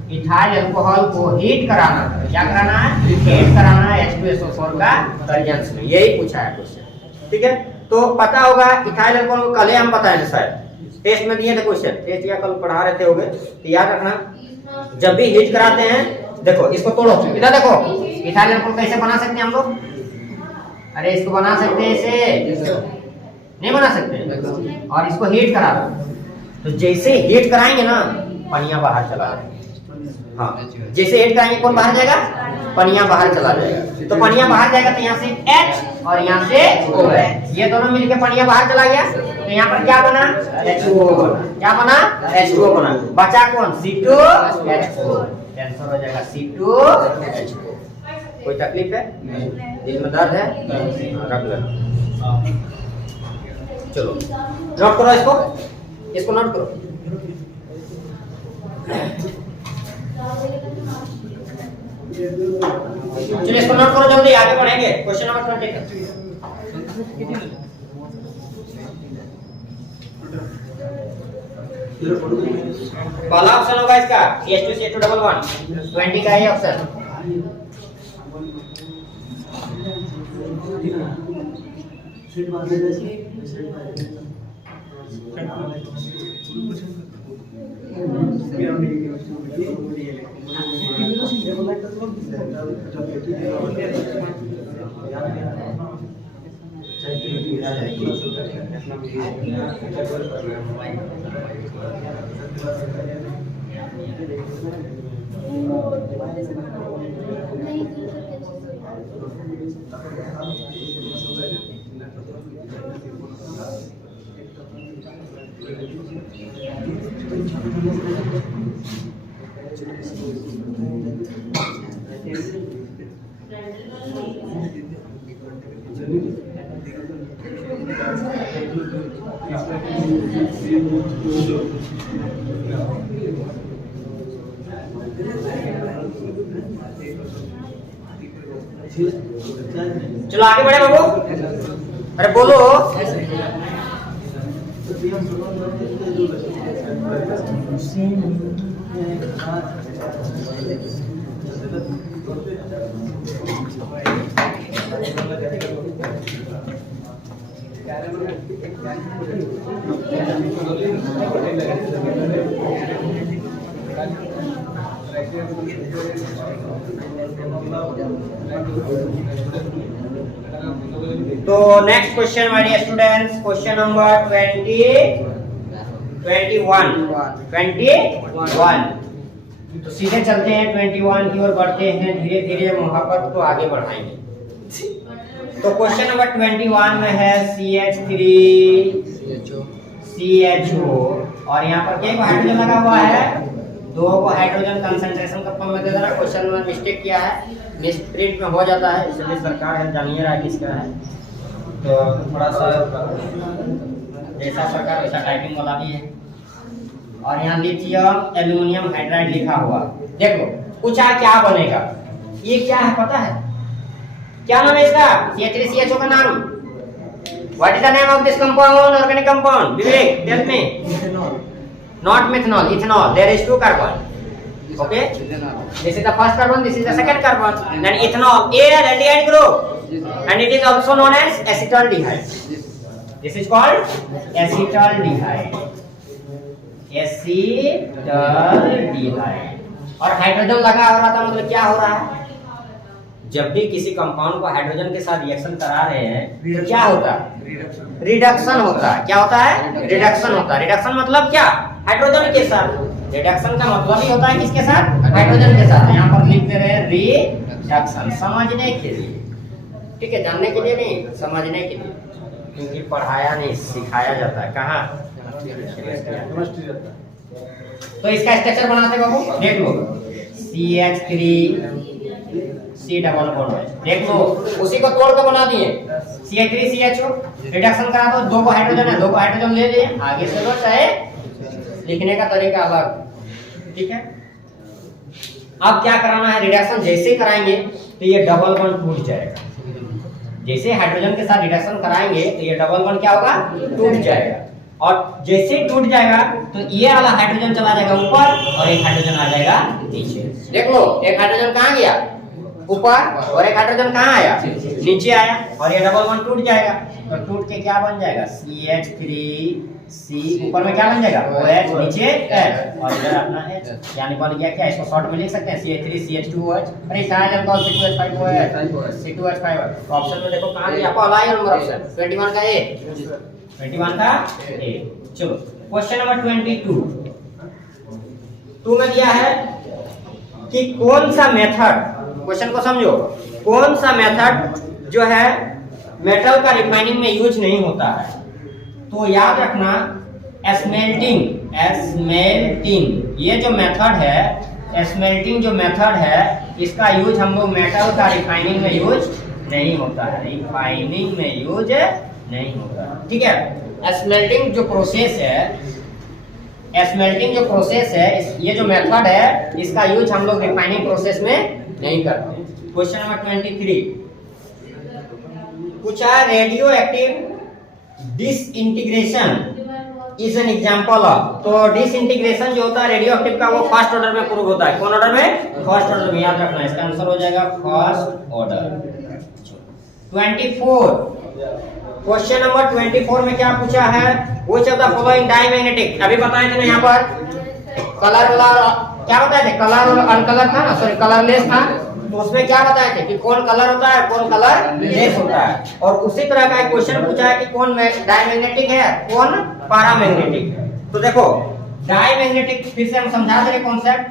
ethyl alcohol को heat कराना, क्या कराना है? Heat कराना है H2SO4 का प्रेजेंस में. यही पूछा है क्वेश्चन. ठीक है, तो पता होगा ethyl alcohol को कल हम बताएंगे शायद टेस्ट में दिए थे क्वेश्चन, टेस्ट या कल पढ़ा रहे थे होगे, तो याद रखना जब भी हीट कराते हैं. देखो इसको तोड़ो, इधर देखो ethyl alcohol कैसे बना सकते हैं हम लोग. अरे इसको बना सकते हैं, इसे नहीं बना सकते. और इसको हीट करा तो जैसे हीट कराएंगे ना पनिया बाहर चला जाएगा. हाँ, जैसे हीट कराएंगे कौन बाहर जाएगा? पनिया बाहर चला जाएगा. तो पनिया बाहर जाएगा तो यहाँ से H और यहाँ से O है, ये दोनों मिलके पनिया बाहर चला गया. तो यहाँ पर क्या बना? H2O बना. क्या बना? H2O बना. बचा कौन? C2H4. कैंसर हो जाएगा C2H4. कोई तकलीफ है? दिल में दर्द है? रख लो. चलो नोट करो इसको, इसको नोट करो. चलिए इसको नोट करो जल्दी, आगे बढ़ेंगे. क्वेश्चन नंबर 20 पहला ऑप्शन होगा इसका CH2CH211. 20 का ये ऑप्शन. चलो आगे बढ़े बाबू. अरे बोलो. तो next question my dear students, question number 21. तो सीधे चलते हैं 21 की ओर बढ़ते हैं, धीरे धीरे मोहब्बत को आगे बढ़ाएंगे. तो क्वेश्चन नंबर 21 में है CH3CHO और यहाँ पर क्या हाइड्रोजन लगा हुआ है? 2 को हाइड्रोजन कंसंट्रेशन का फॉर्म में दे रहा है. क्वेश्चन में मिस्टेक किया है, मिसप्रिंट में हो जाता है, इसलिए सरकार है जानिए रहा किसका है. तो थोड़ा सा जैसा सरकार वैसा टाइपिंग वाला भी है. और यहाँ लिथियम एल्यूमिनियम हाइड्राइड लिखा हुआ. देखो पूछा क्या बनेगा, ये क्या है पता है? क्या नाम है इसका? CH3CHO का नाम. What is the name of this compound, organic compound? Vivek tell me. Not methanol, ethanol. There is 2 carbon. Okay. This is the first carbon. This is the second carbon. Then ethanol, aldehyde group, and it is also known as acetaldehyde. This is called acetaldehyde. Acetaldehyde. और hydrogen लगा हो रहा था, मतलब क्या हो रहा है? जब भी किसी कंपाउंड को हाइड्रोजन के साथ रिएक्शन करा रहे हैं तो क्या होता है? रिडक्शन होता है. क्या होता है? रिडक्शन होता है. रिडक्शन मतलब क्या? हाइड्रोजन के साथ. रिडक्शन का मतलब ही होता है किसके साथ? हाइड्रोजन के साथ. यहाँ पर लिख दे रहे हैं रिडक्शन, समझने के लिए. ठीक है, जानने के लिए नहीं, समझने के लिए, क्योंकि पढ़ाया नहीं सिखाया जाता है. कहाँ? तो इसका स्ट्रक्चर बनाते बाबू देख लो. CH3 C double bond OH। देख लो उसी को तोड़ के बना दिए CH3CHO, रिडक्शन करा दो, दो को हाइड्रोजन है, दो को हाइड्रोजन ले लिए, आगे से लो, चाहे लिखने का तरीका अलग। ठीक है, अब क्या कराना है, रिडक्शन जैसे ही कराएंगे तो ये डबल बॉन्ड टूट जाएगा। जैसे हाइड्रोजन के साथ रिडक्शन कराएंगे तो ये डबल बॉन्ड क्या होगा, टूट जाएगा। और जैसे ही टूट जाएगा तो ये वाला हाइड्रोजन चला जाएगा ऊपर और एक हाइड्रोजन आ जाएगा नीचे। देख लो एक हाइड्रोजन कहाँ गया, ऊपर, और एक हाइड्रोजन कहाँ आया, नीचे आया, और ये डबल बॉन्ड टूट जाएगा। तो टूट के क्या बन जाएगा, CH3C, ऊपर में क्या बन जाएगा OH, नीचे H, और इधर अपना H, यानी बन गया क्या, इसको शॉर्ट में लिख सकते हैं CH3CH2OH। अरे हाइड्रोजन का C2H5OH, C2H5OH। ऑप्शन में देखो कहाँ गया, पहला ही नंबर ऑप्शन 21 का A, 21 का A। चलो क्वेश्चन नंबर 22 में दिया है कि कौन सा मेथड, क्वेश्चन को समझो, कौन सा मेथड जो है मेटल का रिफाइनिंग में यूज नहीं होता है। तो याद रखना स्मेल्टिंग, ये जो मेथड है, स्मेल्टिंग जो मेथड है, इसका यूज हम लोग मेटल का रिफाइनिंग में यूज नहीं होता है, रिफाइनिंग में यूज नहीं होता। ठीक है, स्मेल्टिंग जो प्रोसेस है, ये जो मेथड है, इसका यूज हम लोग रिफाइनिंग प्रोसेस में नहीं करते। क्वेश्चन नंबर 23 पूछा है, radio active disintegration is an example of. तो डिसइंटीग्रेशन जो होता है रेडियो एक्टिव का, वो फर्स्ट ऑर्डर में प्रूव होता है। कौन ऑर्डर में, फर्स्ट ऑर्डर में। याद रखना इसका आंसर हो जाएगा फर्स्ट ऑर्डर। 24 क्वेश्चन नंबर 24 में क्या पूछा है, वो शब्द फॉलोइंग डायमैग्नेटिक, अभी बताए थे ना यहाँ पर कलर क्या बताए थे, कलर और अनकलर था ना, सॉरी कलरलेस था। तो उसमें क्या बताए थे कि कौन कलर होता है, कौन कलर लेस होता है। और उसी तरह का एक क्वेश्चन पूछा है कि कौन डायमैग्नेटिक है, कौन पैरामैग्नेटिक है। तो देखो डायमैग्नेटिक फिर से हम समझा देंगे कॉन्सेप्ट।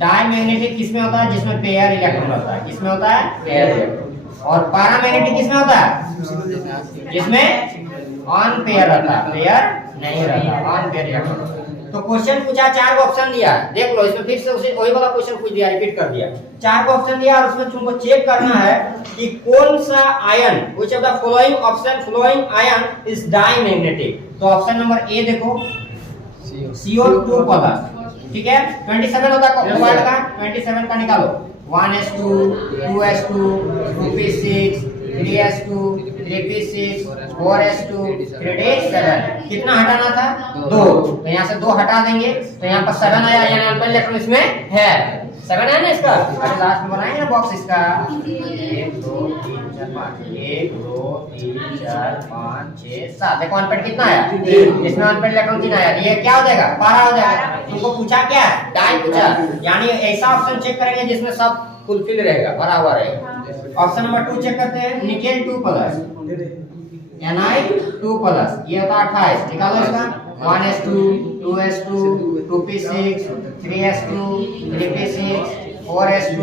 डायमैग्नेटिक किसमें होता है, जिसमें पेयर इलेक्ट्रॉन होता है, किसमें होता है, पेयर इलेक्ट्रॉन। और पैरामैग्नेटिक किसमें होता है, जिसमें अनपेयर रहता है, पेयर नहीं रहता, अनपेयर इलेक्ट्रॉन। तो क्वेश्चन पूछा, 4 ऑप्शन दिया, देख लो इसमें फिर से उसी वही वाला क्वेश्चन पूछ दिया, रिपीट कर दिया। 4 ऑप्शन दिया और उसमें तुमको चेक करना है कि कौन सा ion, which of the following option, following ion is diamagnetic. तो ऑप्शन नंबर ए देखो CO2 प्लस। ठीक है, 27 होता है कोबाल्ट का, 27 का निकालो, 1s2 2s2 2p6 3s2 3p6 4s2 3d7। कितना हटाना था, 2। तो यहाँ से 2 हटा देंगे तो यहाँ पर 7 आया, यानी अल्फा इलेक्ट्रॉन इसमें है, 7 है ना इसका। अरे लास्ट में बनाएंगे ना बॉक्स इसका, 1 2 3 4 5, 1 2 3 4 5 6 7। देखो अनपेड कितना आया, इसमें अनपेड इलेक्ट्रॉन कितना आया, ये क्या हो जाएगा, 12 हो जाएगा। तुमको पूछा क्या, डाई पूछा, यानी ऐसा ऑप्शन चेक करेंगे जिसमें सब फुलफिल रहेगा, भरा हुआ रहेगा। ऑप्शन नंबर 2 चेक करते हैं, निकेल 2 प्लस, Ni 2 प्लस, ये होता है 28। निकालो इसका, 1s2 2s2 2p6 3s2 3p6 4s2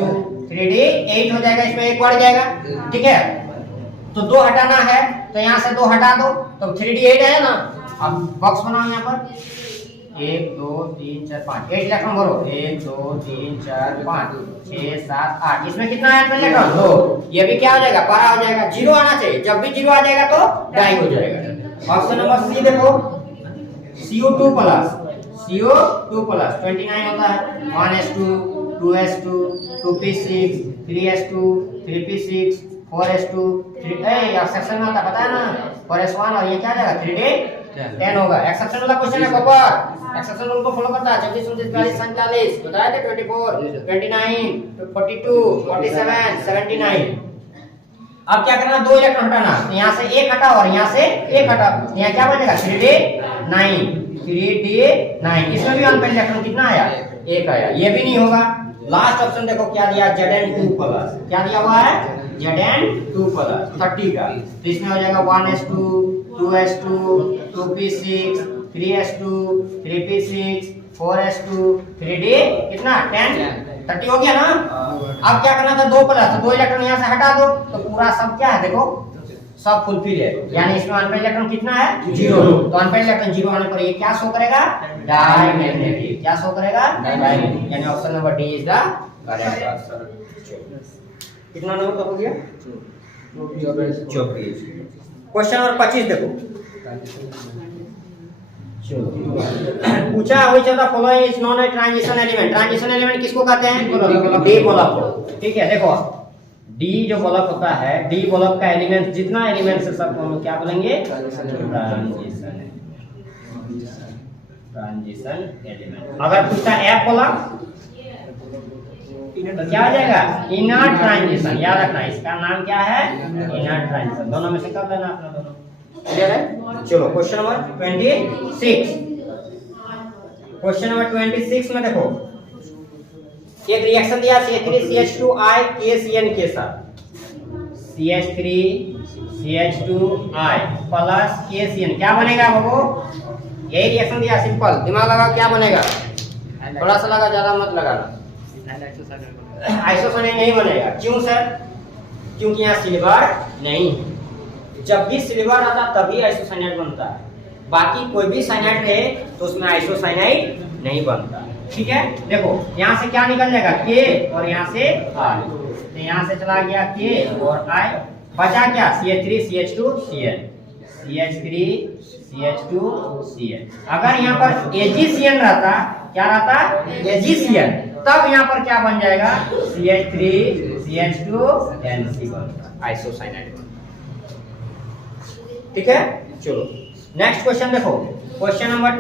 3d8 हो जाएगा, इसमें 1 बढ़ जाएगा। ठीक है, तो 2 हटाना है तो यहाँ से 2 हटा दो, तो 3d8 है ना। अब बॉक्स बनाओ यहाँ पर, 1 2 3 4 5, 8 इलेक्ट्रॉन भरो, 1 2 3 4 5 6 7 8। इसमें कितना है इलेक्ट्रॉन, 2। ये भी क्या हो जाएगा, 12 हो जाएगा। 0 आना चाहिए, जब भी 0 आ जाएगा तो डाई हो जाएगा। ऑप्शन नंबर सी देखो, CO2 प्लस, CO2 प्लस 29 होता है, 1s2 2s2 2p6 3s2 3p6 4s2 3 exception में होता है, पता है ना, 4s1, और ये क्या जाएगा 3d10 होगा। एक्सेप्शन वाला क्वेश्चन है कॉपर, एक्सेप्शन रूल को फॉलो करता है। 26 29 42 47 बताया थे, 24 29 42 47 79। अब क्या करना, 2 इलेक्ट्रॉन हटाना, तो यहाँ से 1 हटा और यहाँ से 1 हटा, यहाँ क्या बचेगा 3d9। इसमें भी अनपेड इलेक्ट्रॉन कितना आया, 1 आया, ये भी नहीं होगा। लास्ट ऑप्शन देखो क्या दिया, Zn2 प्लस, क्या दिया हुआ है, Zn2 प्लस 30 का। तो इसमें हो जाएगा 1s2 2s2 2p6 3s2 3p6 4s2 3d कितना 10 30 हो गया ना। अब क्या करना था, 2 प्लस, तो 2 इलेक्ट्रॉन यहाँ से हटा दो, तो पूरा सब क्या है देखो सब फुलफिल है, यानी इसमें अनपेड इलेक्ट्रॉन कितना है 0, तो अनपेड इलेक्ट्रॉन 0 होने पर ये क्या शो करेगा डायमैग्नेटिक, क्या शो करेगा डायमैग्नेटिक, यानी option number D is the correct answer. कितना नंबर का हो गया 24। क्वेश्चन नंबर 25 देखो, पूछा which of the following is non a transition element. Transition element किसको कहते हैं डी बल्ब को, ठीक है। देखो डी जो बल्ब होता है, डी बल्ब का एलिमेंट जितना एलिमेंट है सबको हम क्या बोलेंगे ट्रांजिशन एलिमेंट। अगर पूछता एफ बल्ब तो क्या हो जाएगा इनर ट्रांजिशन, याद रखना इसका नाम क्या है इनर ट्रांजिशन। दोनों में से कर लेना अपना दोनों, क्लियर है। चलो क्वेश्चन नंबर 26। क्वेश्चन नंबर 26 में देखो एक रिएक्शन दिया CH3CH2I KCN के साथ, CH3CH2I प्लस KCN क्या बनेगा बाबू, यही रिएक्शन दिया, सिंपल दिमाग लगाओ क्या बनेगा, थोड़ा सा लगा ज्यादा मत लगाना। आइसोसाइनाइड नहीं बनेगा, क्यों सर, क्योंकि यहाँ सिल्वर नहीं, जब भी सिल्वर आता तभी आइसोसाइनाइड बनता है, बाकी कोई भी साइनाइड रहे तो उसमें आइसोसाइनाइड नहीं बनता, ठीक है। देखो यहाँ से क्या निकल जाएगा K और यहाँ से I, तो यहाँ से चला गया K और I, बचा क्या CH3CH2Cl, CH3CH2Cl। अगर यहाँ पर AgCN रहता, क्या रहता AgCN, तब यहाँ पर क्या बन जाएगा CH3CH2NC बनता, आइसोसाइनाइड बनता, ठीक है। चलो नेक्स्ट क्वेश्चन देखो, क्वेश्चन नंबर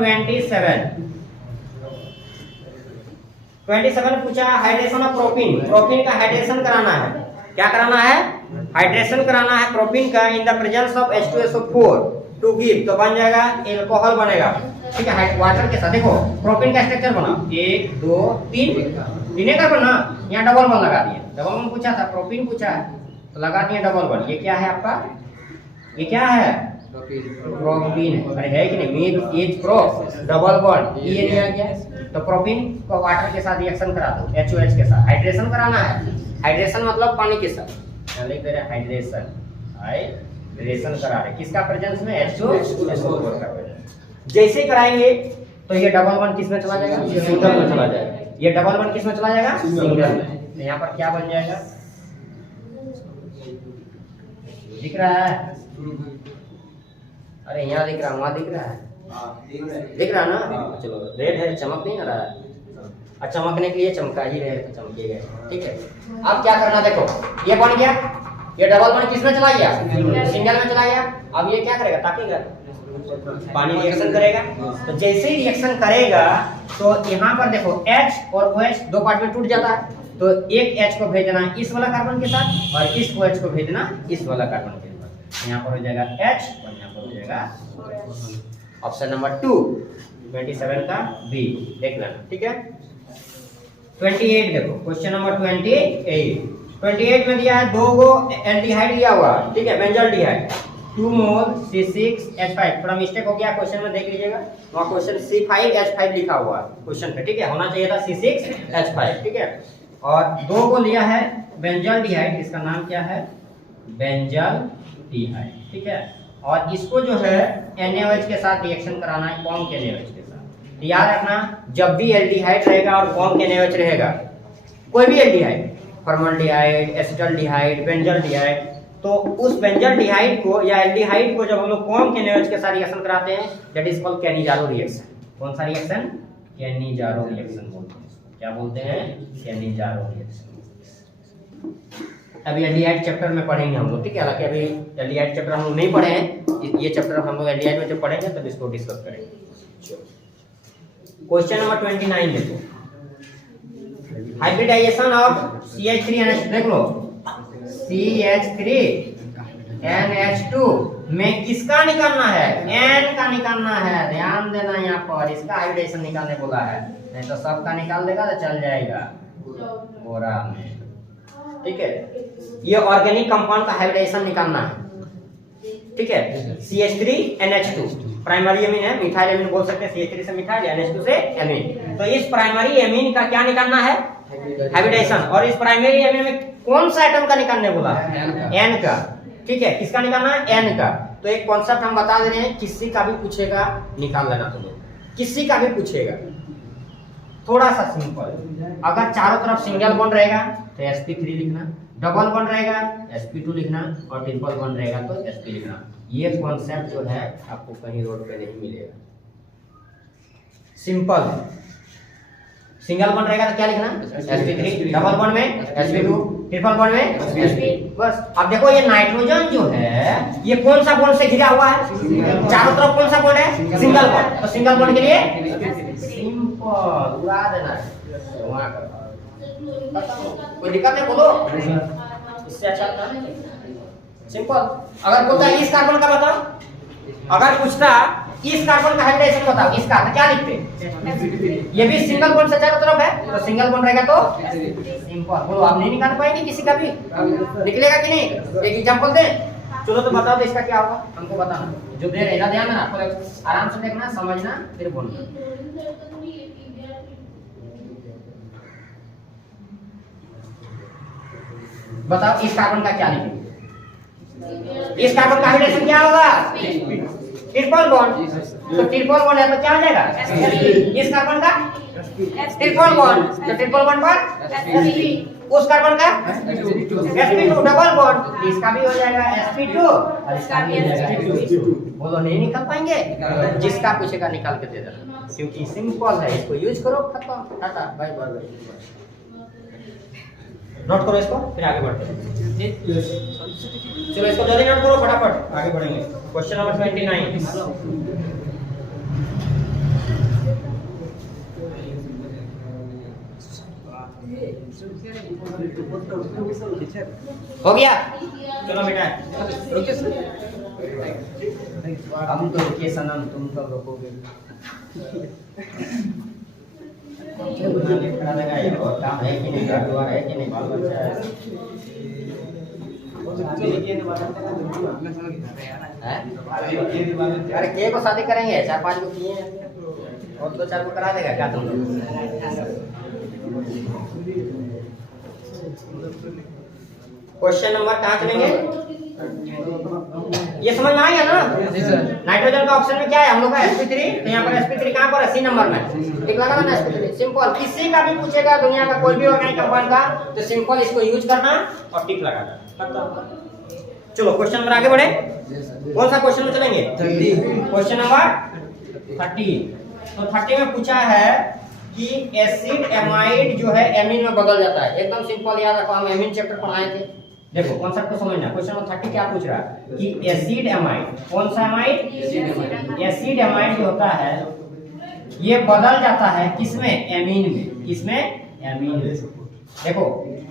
27 पूछा हाइड्रेशन ऑफ प्रोपीन। प्रोपीन का हाइड्रेशन कराना है, क्या कराना है हाइड्रेशन कराना है प्रोपीन का in the presence of H2SO4 to give, तो बन जाएगा एल्कोहल बनेगा, ठीक है, वाटर के साथ। देखो प्रोपीन का स्ट्रक्चर बना 1 2 3, तीन का बना, यहाँ डबल बॉन्ड लगा दिए, डबल बॉन्ड पूछा था, प्रोपीन पूछा है तो लगा दिए डबल बॉन्ड। ये क्या है आपका, ये क्या है प्रोपीन, अरे है कि नहीं, mean is pro double bond, ये दिया गया, तो प्रोपीन को वाटर के साथ रिएक्शन करा दो HOH के साथ, हाइड्रेशन कराना है, हाइड्रेशन मतलब पानी के साथ, लिख दे रहे हाइड्रेशन, हाइड्रेशन करा रहे किसका प्रेजेंस में H2SO4 का प्रेजेंस। जैसे ही कराएंगे तो ये डबल बॉन्ड किस में चला जाएगा सिंगल में चला जाएगा, ये डबल बॉन्ड किस में चला जाएगा सिंगल में, तो यहाँ पर क्या बन जाएगा दिख रहा है, अरे यहाँ दिख रहा है, वहाँ दिख रहा है, दिख रहा है ना, चलो रेड है, चमक नहीं आ रहा है, और चमकने के लिए चमका ही रहे तो चमकेगा, ठीक है। अब क्या करना, देखो ये बन गया, ये डबल बॉन्ड किस में चला गया सिंगल में चला गया, अब ये क्या करेगा ताकेगा, पानी रिएक्शन करेगा, तो जैसे ही रिएक्शन करेगा तो यहाँ पर देखो H और OH दो पार्ट में टूट जाता है, तो एक H को भेजना इस वाला कार्बन के साथ और इस OH को भेजना इस वाला कार्बन के साथ, यहाँ पर हो जाएगा H और यहाँ पर हो जाएगा ऑप्शन नंबर 2 27 का B, देख लेना, ठीक है। 28 देखो, क्वेश्चन नंबर 28 में दिया है दो गो एल्डिहाइड दिया हुआ, ठीक है, बेंजल्डिहाइड 2 मोल C6H5, थोड़ा मिस्टेक हो गया क्वेश्चन में, देख लीजिएगा वहाँ क्वेश्चन C5H5 लिखा हुआ है क्वेश्चन पे, ठीक है, होना चाहिए था C6H5, ठीक है। और दो को लिया है बेंजल्डिहाइड, इसका नाम क्या है बेंजल्डिहाइड, ठीक है, और इसको जो है NaOH के साथ रिएक्शन कराना है, कौन के NaOH के साथ, याद रखना जब भी एल्डिहाइड रहेगा और कौन के NaOH रहेगा, कोई भी एल्डिहाइड, फॉर्मल्डिहाइड, एसिटल्डिहाइड, बेंजल्डिहाइड, तो उस बेंजल्डिहाइड को या एल्डिहाइड को जब हम लोग कौन के NaOH के साथ रिएक्शन कराते हैं, that is called Cannizzaro reaction. कौन सा रिएक्शन, कैनिजारो रिएक्शन बोलते हैं, क्या बोलते हैं कैनिजारो रिएक्शन। अभी एल्डिहाइड चैप्टर में पढ़ेंगे हम लोग, ठीक है, हालांकि अभी एल्डिहाइड चैप्टर हम लोग नहीं पढ़े हैं, ये चैप्टर हम लोग एल्डिहाइड में जब पढ़ेंगे तब इसको डिस्कस करेंगे। क्वेश्चन नंबर 29 देखो, हाइब्रिडाइजेशन ऑफ CH3NH, देख लो CH3NH2 में किसका निकालना है, N का निकालना है, ध्यान देना यहाँ पर, इसका हाइब्रिडाइजेशन निकालने बोला है, नहीं तो सबका निकाल देगा तो चल जाएगा बोरा में, ठीक है। ये ऑर्गेनिक कंपाउंड का हाइब्रिडाइजेशन निकालना है, ठीक है। CH3NH2 प्राइमरी एमीन है, मिथाइल एमीन बोल सकते हैं, CH3 से मिथाइल, NH2 से एमीन, तो इस प्राइमरी एमीन का क्या निकालना है हाइब्रिडाइजेशन, और इस प्राइमरी एमीन में कौन सा एटम का निकालने बोला है N का, ठीक है, किसका निकालना है? एन का। तो एक कॉन्सेप्ट हम बता दे रहे हैं, किसी का भी पूछेगा निकाल लेना तुम्हें, किसी का भी पूछेगा। थोड़ा सा सिंपल, अगर चारों तरफ सिंगल बॉन्ड रहेगा तो sp3 लिखना, डबल बॉन्ड रहेगा sp2 लिखना, और ट्रिपल बॉन्ड रहेगा तो sp लिखना। ये कॉन्सेप्ट जो है आपको कहीं रोड पे नहीं मिलेगा। सिंपल, सिंगल बॉन्ड रहेगा तो क्या लिखना? sp3, डबल बॉन्ड में sp2, ट्रिपल बॉन्ड में sp। बस। अब देखो ये नाइट्रोजन जो है ये कौन सा बॉन्ड से घिरा हुआ है? चारों तरफ कौन सा बॉन्ड है? Single bond. तो सिंगल बॉन्ड के लिए सिंपल उड़ा देना है। कोई दिक्कत है बोलो, इससे अच्छा था सिंपल। अगर बोलता इस कार्बन का बताओ, अगर पूछता इस कार्बन का हाइड्रोजन बताओ, इसका तो क्या लिखते? ये भी सिंगल बॉन्ड से चारों तरफ है, तो सिंगल बॉन्ड रहेगा तो सिंपल। बोलो आप नहीं निकाल पाएंगे किसी का भी? निकलेगा कि नहीं? एक एग्जांपल दे। चलो तो बताओ तो इसका क्या होगा, हमको बताना। जो दे रहेगा ध्यान देना, आराम से देखना, समझना, फिर बोलना। बताओ इस कार्बन का क्या लिखेंगे? इस कार्बन का हाइड्रोजन क्या होगा? Triple bond. तो ट्रिपल बॉन्ड है तो क्या हो जाएगा? इस कार्बन का ट्रिपल बॉन्ड, तो ट्रिपल बॉन्ड पर उस कार्बन का sp2, डबल बॉन्ड, इसका भी हो जाएगा sp2 और इसका भी हो जाएगा sp2। बोलो नहीं निकाल पाएंगे? जिसका पूछेगा निकाल के दे देना, क्योंकि सिंपल है, इसको यूज करो, खत्म, टाटा बाय बाय। नोट करो इसको, फिर आगे बढ़ते हैं। चलो इसको जल्दी नोट करो, फटाफट आगे बढ़ेंगे। Question number 29। हो गया? चलो बेटा हम तो रुके सनम, तुम तो रुकोगे। काम है कि नहीं, घर द्वार है कि नहीं, बाल बच्चा है? अरे के को शादी करेंगे, 4-5 को किए हैं, और 2-4 को करा देगा क्या तुम? क्वेश्चन नंबर कहाँ चलेंगे? ये समझ में आ गया ना? नाइट्रोजन का ऑप्शन में क्या है हम लोग का? sp3। तो यहाँ पर sp3 कहाँ पर है? सी नंबर में। ठीक लगा ना sp3? सिंपल, किसी का भी पूछेगा दुनिया का कोई भी ऑर्गेनिक कंपाउंड का, तो सिंपल इसको यूज करना और टिक लगाना। चलो क्वेश्चन नंबर आगे बढ़े। कौन सा क्वेश्चन में चलेंगे? Question number 30। तो 30 में पूछा है कि एसिड एमाइड जो है एमीन में बदल जाता है। एकदम सिंपल, याद रखो, हम एमीन चैप्टर पढ़ाए थे। देखो कॉन्सेप्ट को समझना। क्वेश्चन नंबर 30 क्या पूछ रहा है कि एसिड एमाइड, कौन सा एमाइड? एसिड एमाइड जो होता है ये बदल जाता है किसमें? एमीन में। किसमें? एमीन में। देखो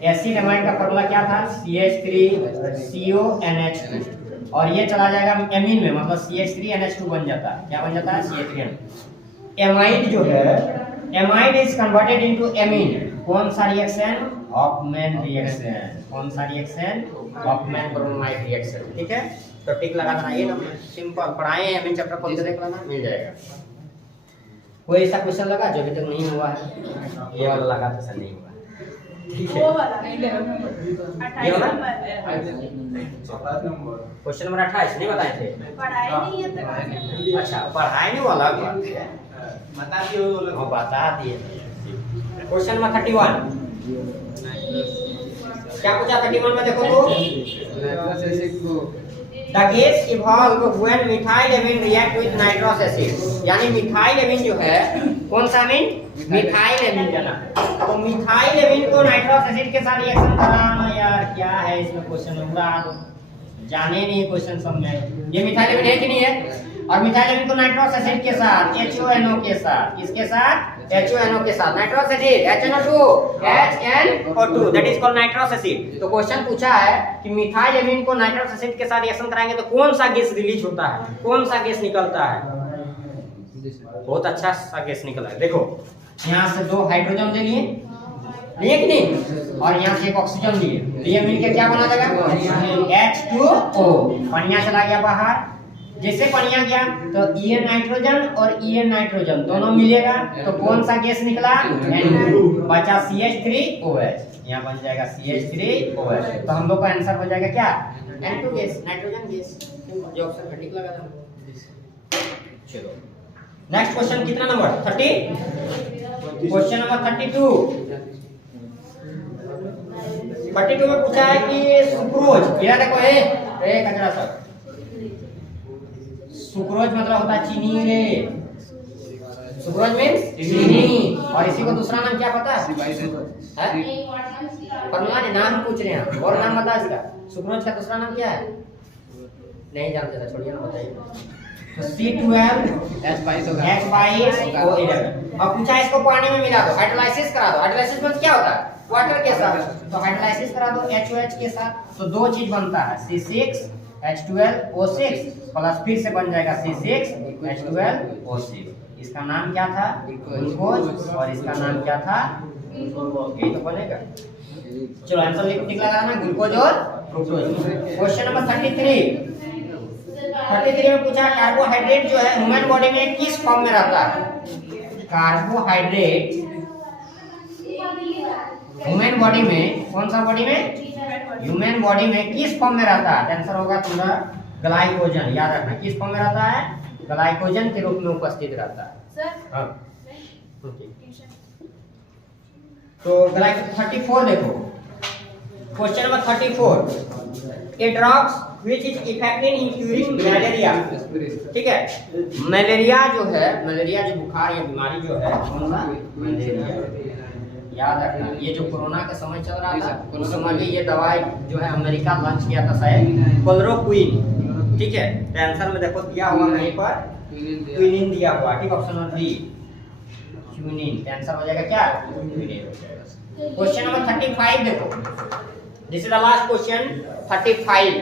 एसिड एमाइड का फॉर्मूला क्या था? CH3CONH2, और ये चला जाएगा एमीन में, मतलब CH3NH2 बन जाता है। क्या बन जाता है? CH3NH2। एमाइड जो है, amide is converted into amine. कौन सा रिएक्शन? Hoffmann reaction. कौन सा रिएक्शन? Hoffmann bromide reaction. ठीक है, तो टिक लगा देना। ये ना सिंपल पढ़ाए हैं, एमीन चैप्टर खोल के देख लेना, मिल जाएगा। कोई ऐसा क्वेश्चन लगा जो अभी तक नहीं हुआ है? ये वाला लगा तो सर नहीं हुआ। ठीक है, ये वाला क्वेश्चन नंबर 28 नहीं बताए थे? पढ़ाई नहीं है तो अच्छा, पढ़ाई नहीं वाला बात है, बता दिए। वो बता दिए। क्वेश्चन नंबर 31 क्या पूछा? 31 में देखो तो, the gas evolve when methyl amine react with nitrous acid. यानी मिथाइल एमीन जो है, कौन सा एमीन? मिथाइल एमीन जाना। तो मिथाइल एमीन को नाइट्रस एसिड के साथ रिएक्शन कराना। यार क्या है इसमें क्वेश्चन? उड़ा जाने नहीं क्वेश्चन सब में। ये मिथाइल एमीन है कि नहीं है? और मिथाइल एमीन को नाइट्रस एसिड के साथ, HONO के साथ, इसके साथ HONO के साथ nitrous acid HNO2 HNO2, that is called nitrous acid. तो क्वेश्चन पूछा है कि मिथाइल एमीन को नाइट्रस एसिड के साथ रिएक्शन कराएंगे तो कौन सा गैस रिलीज होता है? कौन सा गैस निकलता है? बहुत अच्छा सा गैस निकला है। देखो यहाँ से 2 हाइड्रोजन ले लिए कि नहीं, और यहाँ से एक ऑक्सीजन लिए, तो ये मिलकर क्या बना देगा? H2O। और यहाँ चला गया बाहर जैसे पढ़िया गया तो EN नाइट्रोजन और EN नाइट्रोजन दोनों मिलेगा तो कौन सा गैस निकला? N2 बचा CH3OH, यहाँ बन जाएगा CH3OH। तो हम लोग का आंसर हो जाएगा क्या? N2 gas, nitrogen gas. ये ऑप्शन का टिक लगा दो। चलो नेक्स्ट क्वेश्चन कितना नंबर? 30। क्वेश्चन नंबर 32 में पूछा है कि सुक्रोज, इधर देखो कचरा सब, सुक्रोज मतलब होता है चीनी रे। सुक्रोज मींस चीनी, और इसी को दूसरा नाम क्या पता है? फॉर्मूला नहीं, नाम पूछ रहे हैं और नाम बता इसका। सुक्रोज का दूसरा नाम क्या है? नहीं जानते था, छोड़िए ना, बताइए। तो C12H22O11। अब पूछा इसको पानी में मिला दो, हाइड्रोलाइसिस करा दो। हाइड्रोलाइसिस में क्या होता है? वाटर के साथ, तो हाइड्रोलाइसिस करा दो HOH के साथ, तो दो चीज बनता है C6H12O6 प्लस फिर से बन जाएगा C6H12O6। इसका नाम क्या था? ग्लूकोज, और इसका नाम क्या था? यही तो बनेगा। चलो आंसर लिख लगाना, ग्लूकोज और फ्रुक्टोज। क्वेश्चन नंबर 33 में पूछा कार्बोहाइड्रेट जो है ह्यूमन बॉडी में किस फॉर्म में रहता है? कार्बोहाइड्रेट ह्यूमन बॉडी में, कौन सा बॉडी में? ह्यूमन बॉडी में किस फॉर्म में रहता है? आंसर होगा तुम्हारा ग्लाइकोजन। याद रखना किस फॉर्म में रहता है? ग्लाइकोजन के रूप में उपस्थित रहता है। सर हाँ तो ग्लाइकोजन 34 देखो, question number 34। A drugs which is effective in curing malaria. ठीक है, मलेरिया जो है, मलेरिया जो बुखार या बीमारी जो है, कौन सा? मलेरिया। याद रखना, ये जो कोरोना का समय चल रहा था उस समय में ये दवाई जो है अमेरिका लॉन्च किया था शायद, क्लोरोक्विन। ठीक है, तो आंसर में देखो दिया हुआ कहीं पर क्विनिन दिया हुआ। ठीक, ऑप्शन नंबर 3 क्विनिन। आंसर हो जाएगा क्या? क्विनिन। क्वेश्चन नंबर 35 देखो, this is the last question 35।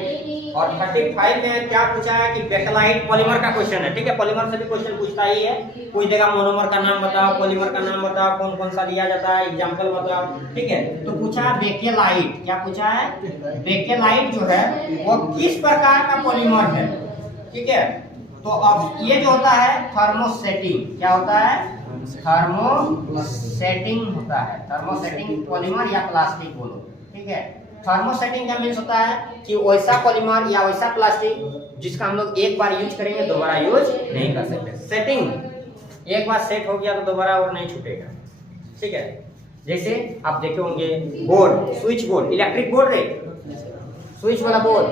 और 35 में क्या पूछा है कि बेकलाइट पॉलीमर का क्वेश्चन है। ठीक है, पॉलीमर से भी क्वेश्चन पूछता ही है, पूछ देगा मोनोमर का नाम बताओ, पॉलीमर का नाम बताओ, कौन कौन सा दिया जाता है, एग्जांपल बताओ। ठीक है, तो पूछा बेकेलाइट, क्या पूछा है? बेकेलाइट जो है वो किस प्रकार का पॉलीमर है? ठीक है, तो अब ये जो होता है थर्मोसेटिंग, क्या होता है? थर्मोसेटिंग होता है। थर्मोसेटिंग पॉलीमर या प्लास्टिक बोलो। ठीक है, थर्मोसेटिंग का मीन्स होता है कि वैसा पॉलीमर या वैसा प्लास्टिक जिसका हम लोग एक बार यूज करेंगे दोबारा यूज नहीं कर सकते। सेटिंग, एक बार सेट हो गया तो दोबारा और नहीं छूटेगा। ठीक है, जैसे आप देखे होंगे board, switch board, electric board रे, स्विच वाला बोर्ड,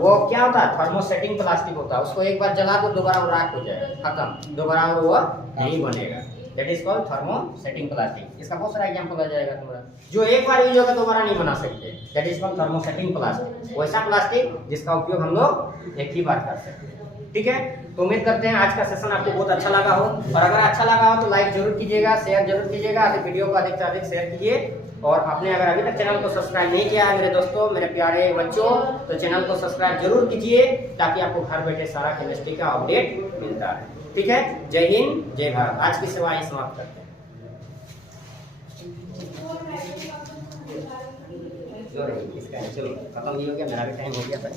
वो क्या होता है? थर्मोसेटिंग प्लास्टिक होता है। उसको एक बार जला दो दोबारा वो राख हो जाएगा, खत्म, दोबारा वो नहीं बनेगा। That is called thermosetting plastic. इसका बहुत सारा एग्जांपल आ जाएगा तुम्हारा, जो एक बार यूज होगा दोबारा नहीं बना सकते। That is called thermosetting plastic, वैसा प्लास्टिक जिसका उपयोग हम लोग एक ही बार कर सकते हैं। ठीक है, तो उम्मीद करते हैं आज का सेशन आपको बहुत अच्छा लगा हो, और अगर अच्छा लगा हो तो लाइक जरूर कीजिएगा, शेयर जरूर कीजिएगा, वीडियो को अधिक से अधिक शेयर कीजिए। और आपने अगर अभी तक चैनल को सब्सक्राइब नहीं किया है मेरे दोस्तों, मेरे प्यारे बच्चों, तो चैनल को सब्सक्राइब जरूर कीजिए ताकि आपको घर बैठे सारा केमिस्ट्री का अपडेट मिलता है। ठीक है, जय हिंद, जय भारत। आज की सेवा यहीं समाप्त करते हैं। चलो खत्म ही हो गया, मेरा भी टाइम हो गया था।